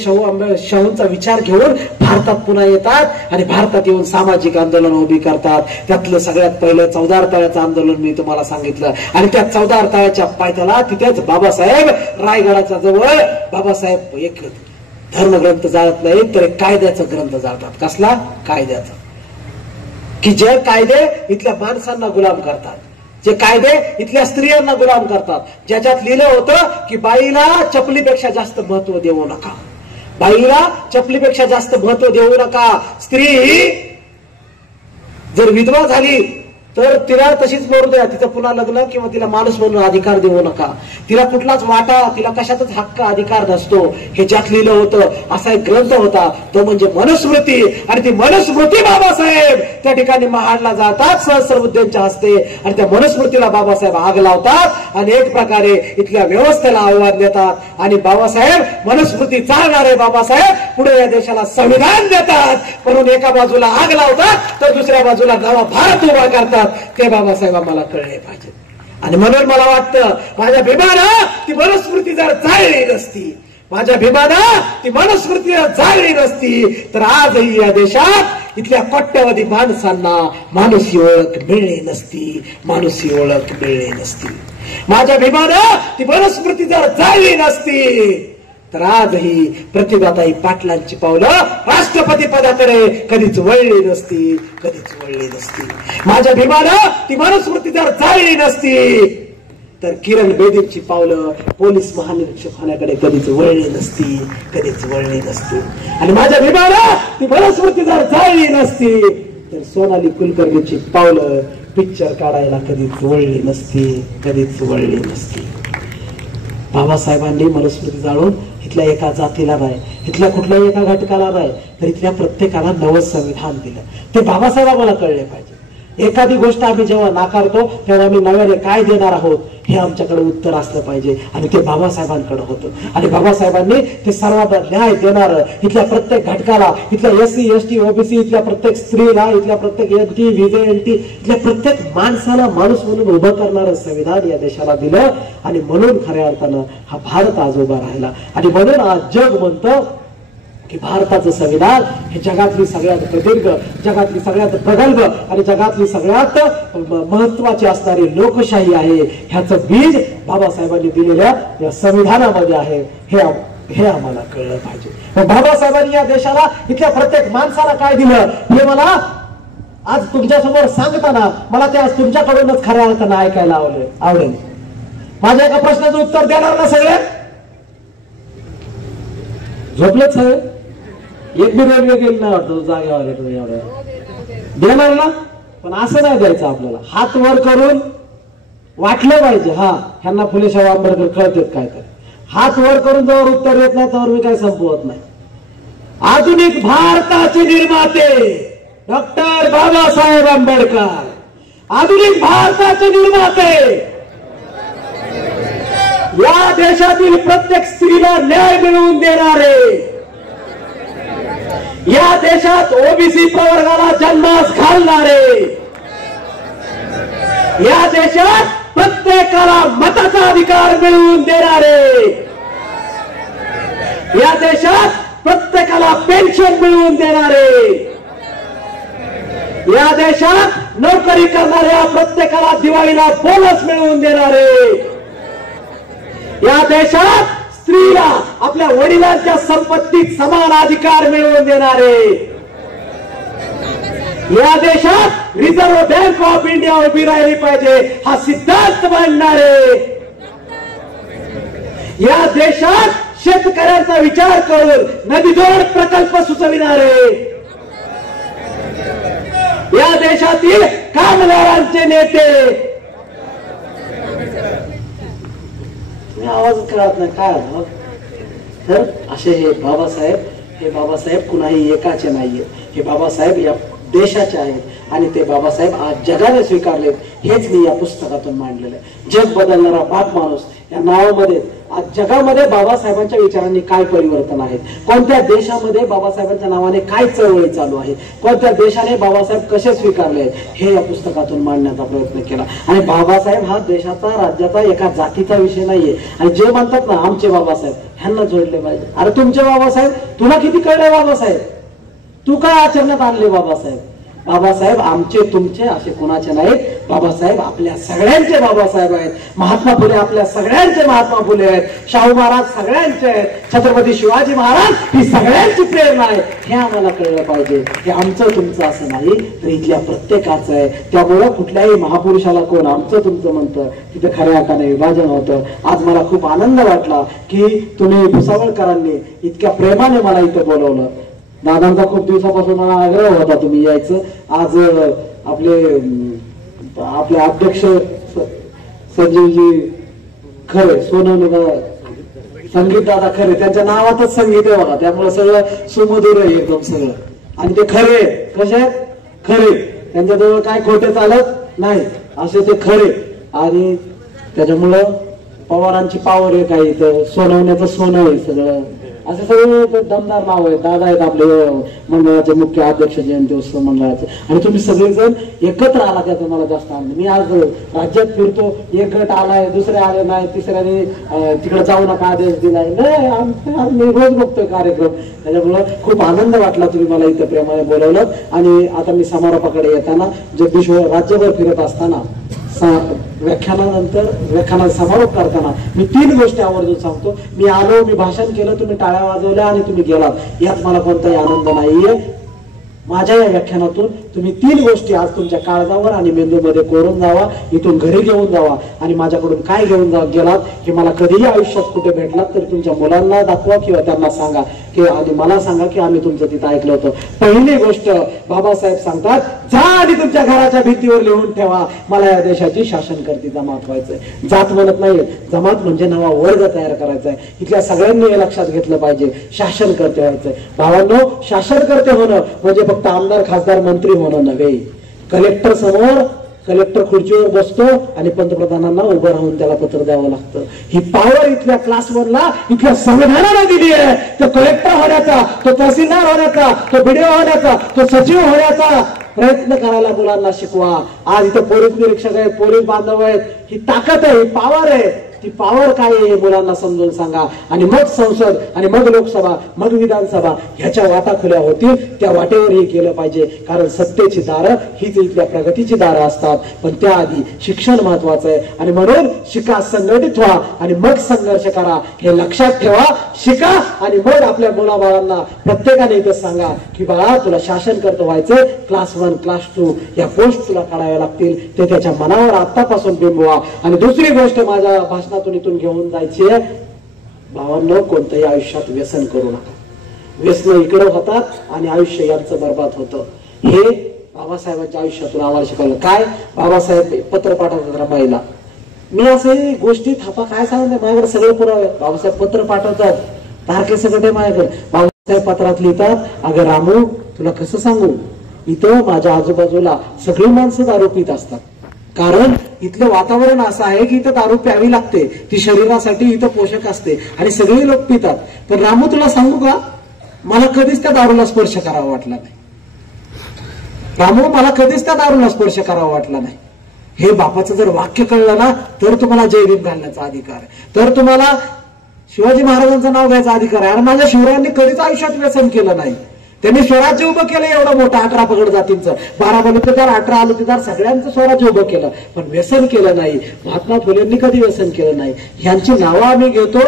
शाहूंचा विचार घेऊन भारतात पुन्हा येतात आणि भारतात येऊन सामाजिक आंदोलन उभी करतात. त्यातलं सगळ्यात पहिलं 14 तळ्याचं आंदोलन मी तुम्हाला सांगितलं. आणि त्या 14 तळ्याच्या पायथ्याला तिथेच बाबासाहेब रायगडाच्या जवळ बाबासाहेब एक धर्मग्रंथ जाळत नाही तर एक कायद्याचा ग्रंथ जाळतात. कसला? कायद्याचा. की जे कायदे इथल्या माणसांना गुलाम करतात, जे कायदे इथल्या स्त्रियांना गुलाम करतात, ज्याच्यात लिहिलं होतं की बाईला चपलीपेक्षा जास्त महत्व देऊ नका, बाईला चपलीपेक्षा जास्त महत्व देऊ नका. स्त्री ही जर विधवा झाली तर तिला तशीच मरू द्या, तिचं पुन्हा लग्न किंवा तिला माणूस म्हणून अधिकार देऊ नका, तिला कुठलाच वाटा, तिला कशातच हक्क अधिकार नसतो. हे ज्यात लिहिलं होतं असा एक ग्रंथ होता, तो म्हणजे मनुस्मृती. आणि ती मनुस्मृती बाबासाहेब त्या ठिकाणी महाडला जातात सहस्रबुद्धेंच्या हस्ते आणि त्या मनुस्मृतीला बाबासाहेब आग लावतात आणि एक प्रकारे इथल्या व्यवस्थेला आव्हान देतात. आणि बाबासाहेब मनुस्मृती चालणारे बाबासाहेब पुढे या देशाला संविधान देतात. म्हणून एका बाजूला आग लावतात तर दुसऱ्या बाजूला नवा भारत उभा करतात. ते बाबासाहेब आम्हाला कळले पाहिजे. आणि म्हणून मला वाटतं माझ्या भीमानं ती मनुस्मृती जर जाळली नसती, माझ्या भीमानं ती मनुस्मृती जाळली नसती तर आजही या देशात इथल्या कोट्यवधी माणसांना माणुसी ओळख मिळली नसती, माणुसी ओळख मिळली नसती. माझ्या भीमानं ती मनुस्मृती जर जाळली नसती तर आजही प्रतिभाताई पाटलांची पावलं राष्ट्रपती पदाकडे कधीच वळली नसती, कधीच वळली नसती. माझ्या भीमानं ती मनुस्मृती जर जाळली नसती तर किरण बेदींची पावलं पोलीस महानिरीक्षक होण्याकडे कधीच वळली नसती, कधीच वळली नसती. आणि माझ्या भीमानं ती मनुस्मृती जर जाळली नसती तर सोनाली कुलकर्णीची पावलं पिक्चर काढायला कधीच वळली नसती, कधीच वळली नसती. बाबासाहेबांनी मनुस्मृती जाळून इथल्या एका जातीला नाही, इथल्या कुठल्याही एका घटकाला नाही तर इथल्या प्रत्येकाला नवं संविधान दिलं. ते बाबासाहेब आम्हाला कळले पाहिजे. एखादी गोष्ट आम्ही जेव्हा नाकारतो तेव्हा आम्ही नव्याने काय देणार आहोत हे आमच्याकडे उत्तर असलं पाहिजे. आणि ते बाबासाहेबांकडे होतं. आणि बाबासाहेबांनी ते सर्वांना न्याय देणारं, इथल्या प्रत्येक घटकाला, इथल्या SC ST OBC, इथल्या प्रत्येक स्त्रीला, इथल्या प्रत्येक NT VJNT, इथल्या प्रत्येक माणसाला माणूस म्हणून उभं करणारं संविधान या देशाला दिलं. आणि म्हणून खऱ्या अर्थानं हा भारत आज उभा राहिला. आणि म्हणून आज जग म्हणतं की भारताचं संविधान हे जगातली सगळ्यात प्रदीर्घ, जगातली सगळ्यात प्रगल्भ आणि जगातली सगळ्यात महत्वाची असणारी लोकशाही आहे. ह्याचं बीज बाबासाहेबांनी दिलेल्या या संविधानामध्ये आहे. हे आम्हाला कळलं पाहिजे. मग बाबासाहेबांनी या देशाला, इथल्या प्रत्येक माणसाला काय दिलं हे मला आज तुमच्यासमोर सांगताना मला ते आज तुमच्याकडूनच खऱ्या अर्थानं ऐकायला आवडेल. माझ्या एका प्रश्नाचं उत्तर देणार ना सगळे? झोपलेच आहे? एक बी रेल्वे गेली नाही वाटतं जागेवर तुम्ही एवढ्या देणार ना? पण असं नाही द्यायचं आपल्याला. हात वर करून वाटलं पाहिजे हा ह्यांना फुले शाहू आंबेडकर कळतात काय तर. हात वर करून जवळ उत्तर येत नाही त्यावर मी काही संपवत नाही. आधुनिक भारताचे निर्माते डॉक्टर बाबासाहेब आंबेडकर, आधुनिक भारताचे निर्माते, या देशातील प्रत्येक स्त्रीला न्याय मिळवून देणारे, या देशात OBC प्रवर्गाला जन्मास घालणारे, या देशात प्रत्येकाला मताचा अधिकार मिळवून देणारे, या देशात प्रत्येकाला पेन्शन मिळवून देणारे, या देशात नोकरी करणाऱ्या प्रत्येकाला दिवाळीला बोनस मिळवून देणारे, या देशात स्त्रीला आपल्या वडिलांच्या संपत्तीत समान अधिकार मिळवून देणारे, या देशात रिझर्व्ह बँक ऑफ इंडिया उभी राहिली पाहिजे हा सिद्धांत मांडणारे, या देशात शेतकऱ्यांचा विचार करून नदीजोड प्रकल्प सुचविणारे, या देशातील कामगारांचे नेते. आवाज कळत नाही काय तर असे हे बाबासाहेब कुणाही एकाचे नाहीये. हे बाबासाहेब या देशाचे आहेत आणि ते बाबासाहेब आज जगाने स्वीकारलेत. हेच मी या पुस्तकातून मांडलेलं आहे. जग बदलणारा बाप माणूस या नावामध्ये आज जगामध्ये बाबासाहेबांच्या विचारांनी काय परिवर्तन आहे, कोणत्या देशामध्ये बाबासाहेबांच्या नावाने काय चळवळी चालू आहे, कोणत्या देशाने बाबासाहेब कसे स्वीकारले आहेत, हे या पुस्तकातून मांडण्याचा प्रयत्न केला. आणि बाबासाहेब हा देशाचा राज्याचा एका जातीचा विषय नाहीये. आणि जे म्हणतात ना आमचे बाबासाहेब, ह्यांना जोडले पाहिजे. अरे तुमचे बाबासाहेब, तुला किती कळले बाबासाहेब, तू काय आचरणात आणले बाबासाहेब. बाबासाहेब आमचे तुमचे असे कोणाचे नाहीत. बाबासाहेब आपल्या सगळ्यांचे बाबासाहेब आहेत. महात्मा फुले आपल्या सगळ्यांचे महात्मा फुले आहेत. शाहू महाराज सगळ्यांचे आहेत. छत्रपती शिवाजी महाराज ही सगळ्यांची प्रेरणा आहे. हे आम्हाला कळलं पाहिजे की आमचं तुमचं असं नाही, तर इथल्या प्रत्येकाचं आहे. त्यामुळं कुठल्याही महापुरुषाला कोण आमचं तुमचं म्हणतं तिथं खऱ्या अर्थाने विभाजन होतं. आज मला खूप आनंद वाटला की तुम्ही भुसावळकरांनी इतक्या प्रेमाने मला इथं बोलवलं. दादांचा खूप दिवसापासून मला आग्रह होता तुम्ही यायचं. आज आपले अध्यक्ष संजीवजी खरे, संगीत दादा खरे, त्यांच्या नावातच संगीत आहे बघा, त्यामुळे सगळं सुमधुर आहे एकदम सगळं. आणि ते खरे कसे खरे, त्यांच्याजवळ काय खोटे चालत नाही, असे ते खरे. आणि त्याच्यामुळं पवारांची पावर आहे काही, तर सोनवण्याचं सोनं आहे सगळं, असं सगळं दमदार नाव आहे. दादा आहेत आपले मंडळाचे मुख्य अध्यक्ष, जयंती उत्सव मंडळाचे. आणि तुम्ही सगळेजण एकत्र आला, त्याचा मला जास्त आनंद. मी आज राज्यात फिरतो, एक गट आलाय, दुसरे आले नाही, तिसऱ्याने तिकडे जाऊ नका आदेश दिलाय, नाही मी रोज बघतोय कार्यक्रम. त्याच्यामुळे खूप आनंद वाटला तुम्ही मला इथे प्रेमाने बोलवलं. आणि आता मी समारोपाकडे येताना जगदीश राज्यभर फिरत असताना व्याख्यानाचा समारोप करताना मी 3 गोष्टी आवर्जून सांगतो. मी आलो, मी भाषण केलं, तुम्ही टाळ्या वाजवल्या आणि तुम्ही गेलात, यात मला कोणताही आनंद नाहीये. माझ्या या व्याख्यानातून तुम्ही 3 गोष्टी आज तुमच्या काळजावर आणि मेंदूमध्ये कोरून जावा, इथून घरी घेऊन जावा. आणि माझ्याकडून काय घेऊन गेलात हे मला कधीही आयुष्यात कुठे भेटलात तरी तुमच्या मुलांना दाखवा किंवा त्यांना सांगा की, आणि मला सांगा की आम्ही तुमचं तिथं ऐकलं होतं. पहिली गोष्ट बाबासाहेब सांगतात, जा आणि तुमच्या घराच्या भिंतीवर लिहून ठेवा, मला या देशाची शासनकर्ती जमात व्हायचंय. जात म्हणत नाहीये, जमात म्हणजे नवा वर्ग तयार करायचा आहे. इथल्या सगळ्यांनी हे लक्षात घेतलं पाहिजे, शासनकर्ते व्हायचंय. भावांनो, शासनकर्ते होणं म्हणजे फक्त आमदार खासदार मंत्री होणं नव्हे. कलेक्टर समोर, कलेक्टर खुर्चीवर बसतो आणि पंतप्रधानांना उभं राहून त्याला पत्र द्यावं लागतं. ही पॉवर इथल्या क्लास 1ला इथल्या संविधानाला दिली आहे. तो कलेक्टर होण्याचा, तो तहसीलदार होण्याचा, तो बीडीओ होण्याचा, तो सचिव होण्याचा प्रयत्न करायला मुलांना शिकवा. आज इथं पोलीस निरीक्षक आहेत, पोलीस बांधव आहेत, ही ताकद आहे, ही पॉवर आहे. ती पॉवर काय आहे मुलांना समजून सांगा. आणि मग संसद, आणि मग लोकसभा, मग विधानसभा ह्याच्या वाटा खुल्या होतील. त्या वाटेवर हे केलं पाहिजे, कारण सत्तेची दारं हीच इथल्या प्रगतीची दारं असतात. पण त्याआधी शिक्षण महत्वाचं आहे. आणि म्हणून शिका, संघटित व्हा आणि मग संघर्ष करा, हे लक्षात ठेवा. शिका आणि मग आपल्या मुलाबाळांना प्रत्येकाने इथं सांगा की बाळा, तुला शासनकर्ते व्हायचं, क्लास 1 क्लास 2 या पोस्ट तुला काढाव्या लागतील, ते त्याच्या मनावर आतापासून बिंबवा. आणि दुसरी गोष्ट माझ्या भाषणातून इथून घेऊन जायची आहे, भावांनो, कोणतंही आयुष्यात व्यसन करू नका. व्यसन इकडं होतात आणि आयुष्य यांचं बरबाद होतं. हे बाबासाहेबांच्या आयुष्यातून आम्हाला शिकवलं. काय बाबासाहेब पत्र पाठवतात रमाईला. मी असे गोष्टी थापा काय सांगते, माझ्याकडे सगळे पुरावे. बाबासाहेब पत्र पाठवतात, तारखे सगळे माझ्याकडे. बाबासाहेब पत्रात लिहितात, अगं रामू, तुला कसं सांगू, इथं माझ्या आजूबाजूला सगळी माणसं दारू पित असतात. कारण इथलं वातावरण असं आहे की इथं दारू प्यावी लागते, ती शरीरासाठी इथं पोषक असते आणि सगळे लोक पितात. तर रामू, तुला सांगू का, मला कधीच त्या दारूला स्पर्श करावा वाटला नाही. रामू, मला कधीच त्या दारूला स्पर्श करावा वाटला नाही. हे बापाचं जर वाक्य कळलं ना, तर तुम्हाला जय भीम घालण्याचा अधिकार आहे, तर तुम्हाला शिवाजी महाराजांचं नाव घ्यायचा अधिकार आहे. आणि माझ्या शिवरायांनी कधीच आयुष्यात व्यसन केलं नाही. त्यांनी स्वराज्य उभं केलं एवढं मोठं, 18 पगड जातींचं, 12 बलुतेदार, 18 आलुतेदार, सगळ्यांचं स्वराज्य उभं केलं, पण व्यसन केलं नाही. महात्मा फुलेंनी कधी व्यसन केलं नाही. ह्यांची नावं आम्ही घेतो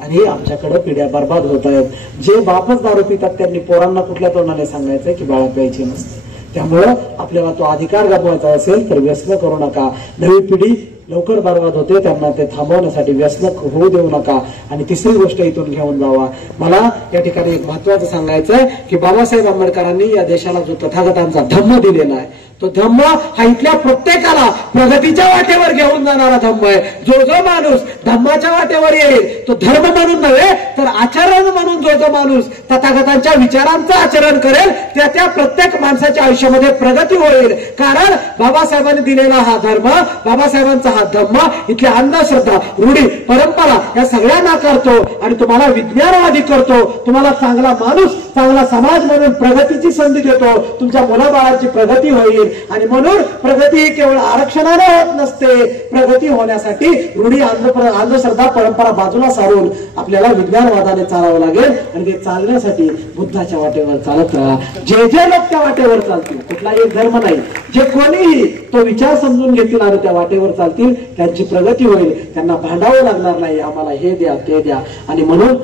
आणि आमच्याकडे पिढ्या बर्बाद होत आहेत. जे बापच दारू पितात त्यांनी पोरांना कुठल्या तोंडाने सांगायचंय की बाळा प्यायची नसते. त्यामुळं आपल्याला तो अधिकार गमवायचा असेल तर व्यसन करू नका. नवी पिढी लवकर बर्बाद होते, त्यांना ते थांबवण्यासाठी व्यसन होऊ देऊ नका. आणि तिसरी गोष्ट इथून घेऊन जावा. मला या ठिकाणी एक महत्वाचं सांगायचंय की बाबासाहेब आंबेडकरांनी या देशाला जो तथागतांचा धम्म दिलेला आहे, तो धम्म हा इथल्या प्रत्येकाला प्रगतीच्या वाटेवर घेऊन जाणारा धम्म आहे. जो जो माणूस धम्माच्या वाटेवर येईल तो धर्म म्हणून नव्हे तर आचरण म्हणून जो माणूस तथागतांच्या विचारांचं आचरण करेल त्या प्रत्येक माणसाच्या आयुष्यामध्ये प्रगती होईल. कारण बाबासाहेबांनी दिलेला हा धर्म, बाबासाहेबांचा हा धम्म इथल्या अंधश्रद्धा, रूढी, परंपरा या सगळ्या नाकारतो आणि तुम्हाला विज्ञानवादी करतो. तुम्हाला चांगला माणूस, चांगला समाज म्हणून प्रगतीची संधी देतो. तुमच्या मुलाबाळाची प्रगती होईल. आणि म्हणून प्रगती ही केवळ आरक्षणाने होत नसते. प्रगती होण्यासाठी रूढी, अंधश्रद्धा, परंपरा बाजूला सारून आपल्याला विज्ञानवादाने चालावं लागेल. आणि ते चालण्यासाठी बुद्धाच्या वाटेवर चालत राहा. जे जे लोक त्या वाटेवर चालतील, कुठलाही एक धर्म नाही, जे कोणीही तो विचार समजून घेतील आणि त्या वाटेवर चालतील त्यांची प्रगती होईल. त्यांना भांडावं लागणार नाही, आम्हाला हे द्या ते द्या. आणि म्हणून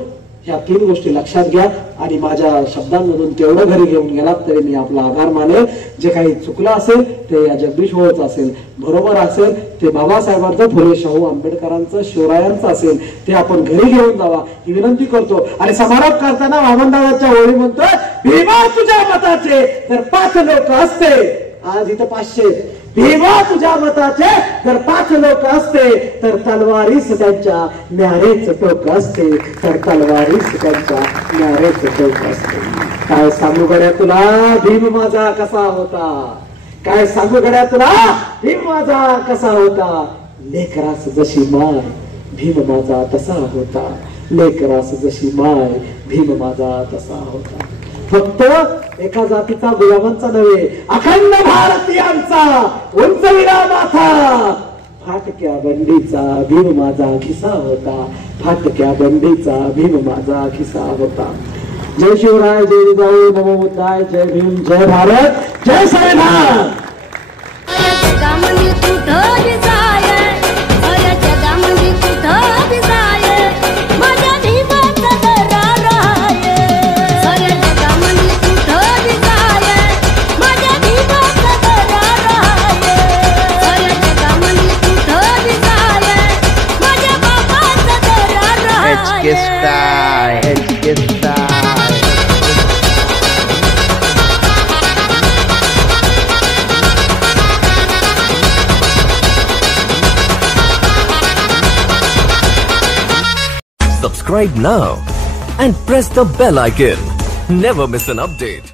ह्या 3 गोष्टी लक्षात घ्या. आणि माझ्या शब्दांमधून तेवढं घरी घेऊन गेलात तरी मी आपला आभार मानेल. जे काही चुकलं असेल ते या जगदीश होळचं असेल, बरोबर असेल ते बाबासाहेबांचं, फुले शाहू आंबेडकरांचं, शिवरायांचं असेल ते आपण घरी घेऊन जावा ही विनंती करतो. आणि समारोप करताना वामनदादांच्या ओळी म्हणतोय, भीमा तुझ्या मताचे जर 5 लोक असते, आज इथं 500, भीमा तुझ्या मताचे जर 5 लोक असते तर तलवारीस त्यांच्या न्यारेच टोक असते, तर तलवारीस त्यांच्या न्यारेच टोक असते. काय सांगू गड्या तुला भीम माझा कसा होता, काय सांगू गड्या तुला भीम माझा कसा होता. लेकरास जशी माय भीम माझा तसा होता, लेकरास जशी माय भीम माझा तसा होता. फक्त एका जातीचा, गुलामांचा नव्हे, अखंड भारतीयांचा उंचविला माथा. फाटक्या बंडीचा भीम माझा खिसा होता, फाटक्या बंडीचा भीम माझा खिसा होता. जय शिवराय, जय जिजाऊ, नमो बुद्धाय, जय भीम, जय भारत, जय संविधान. Subscribe now and press the bell icon. Never miss an update.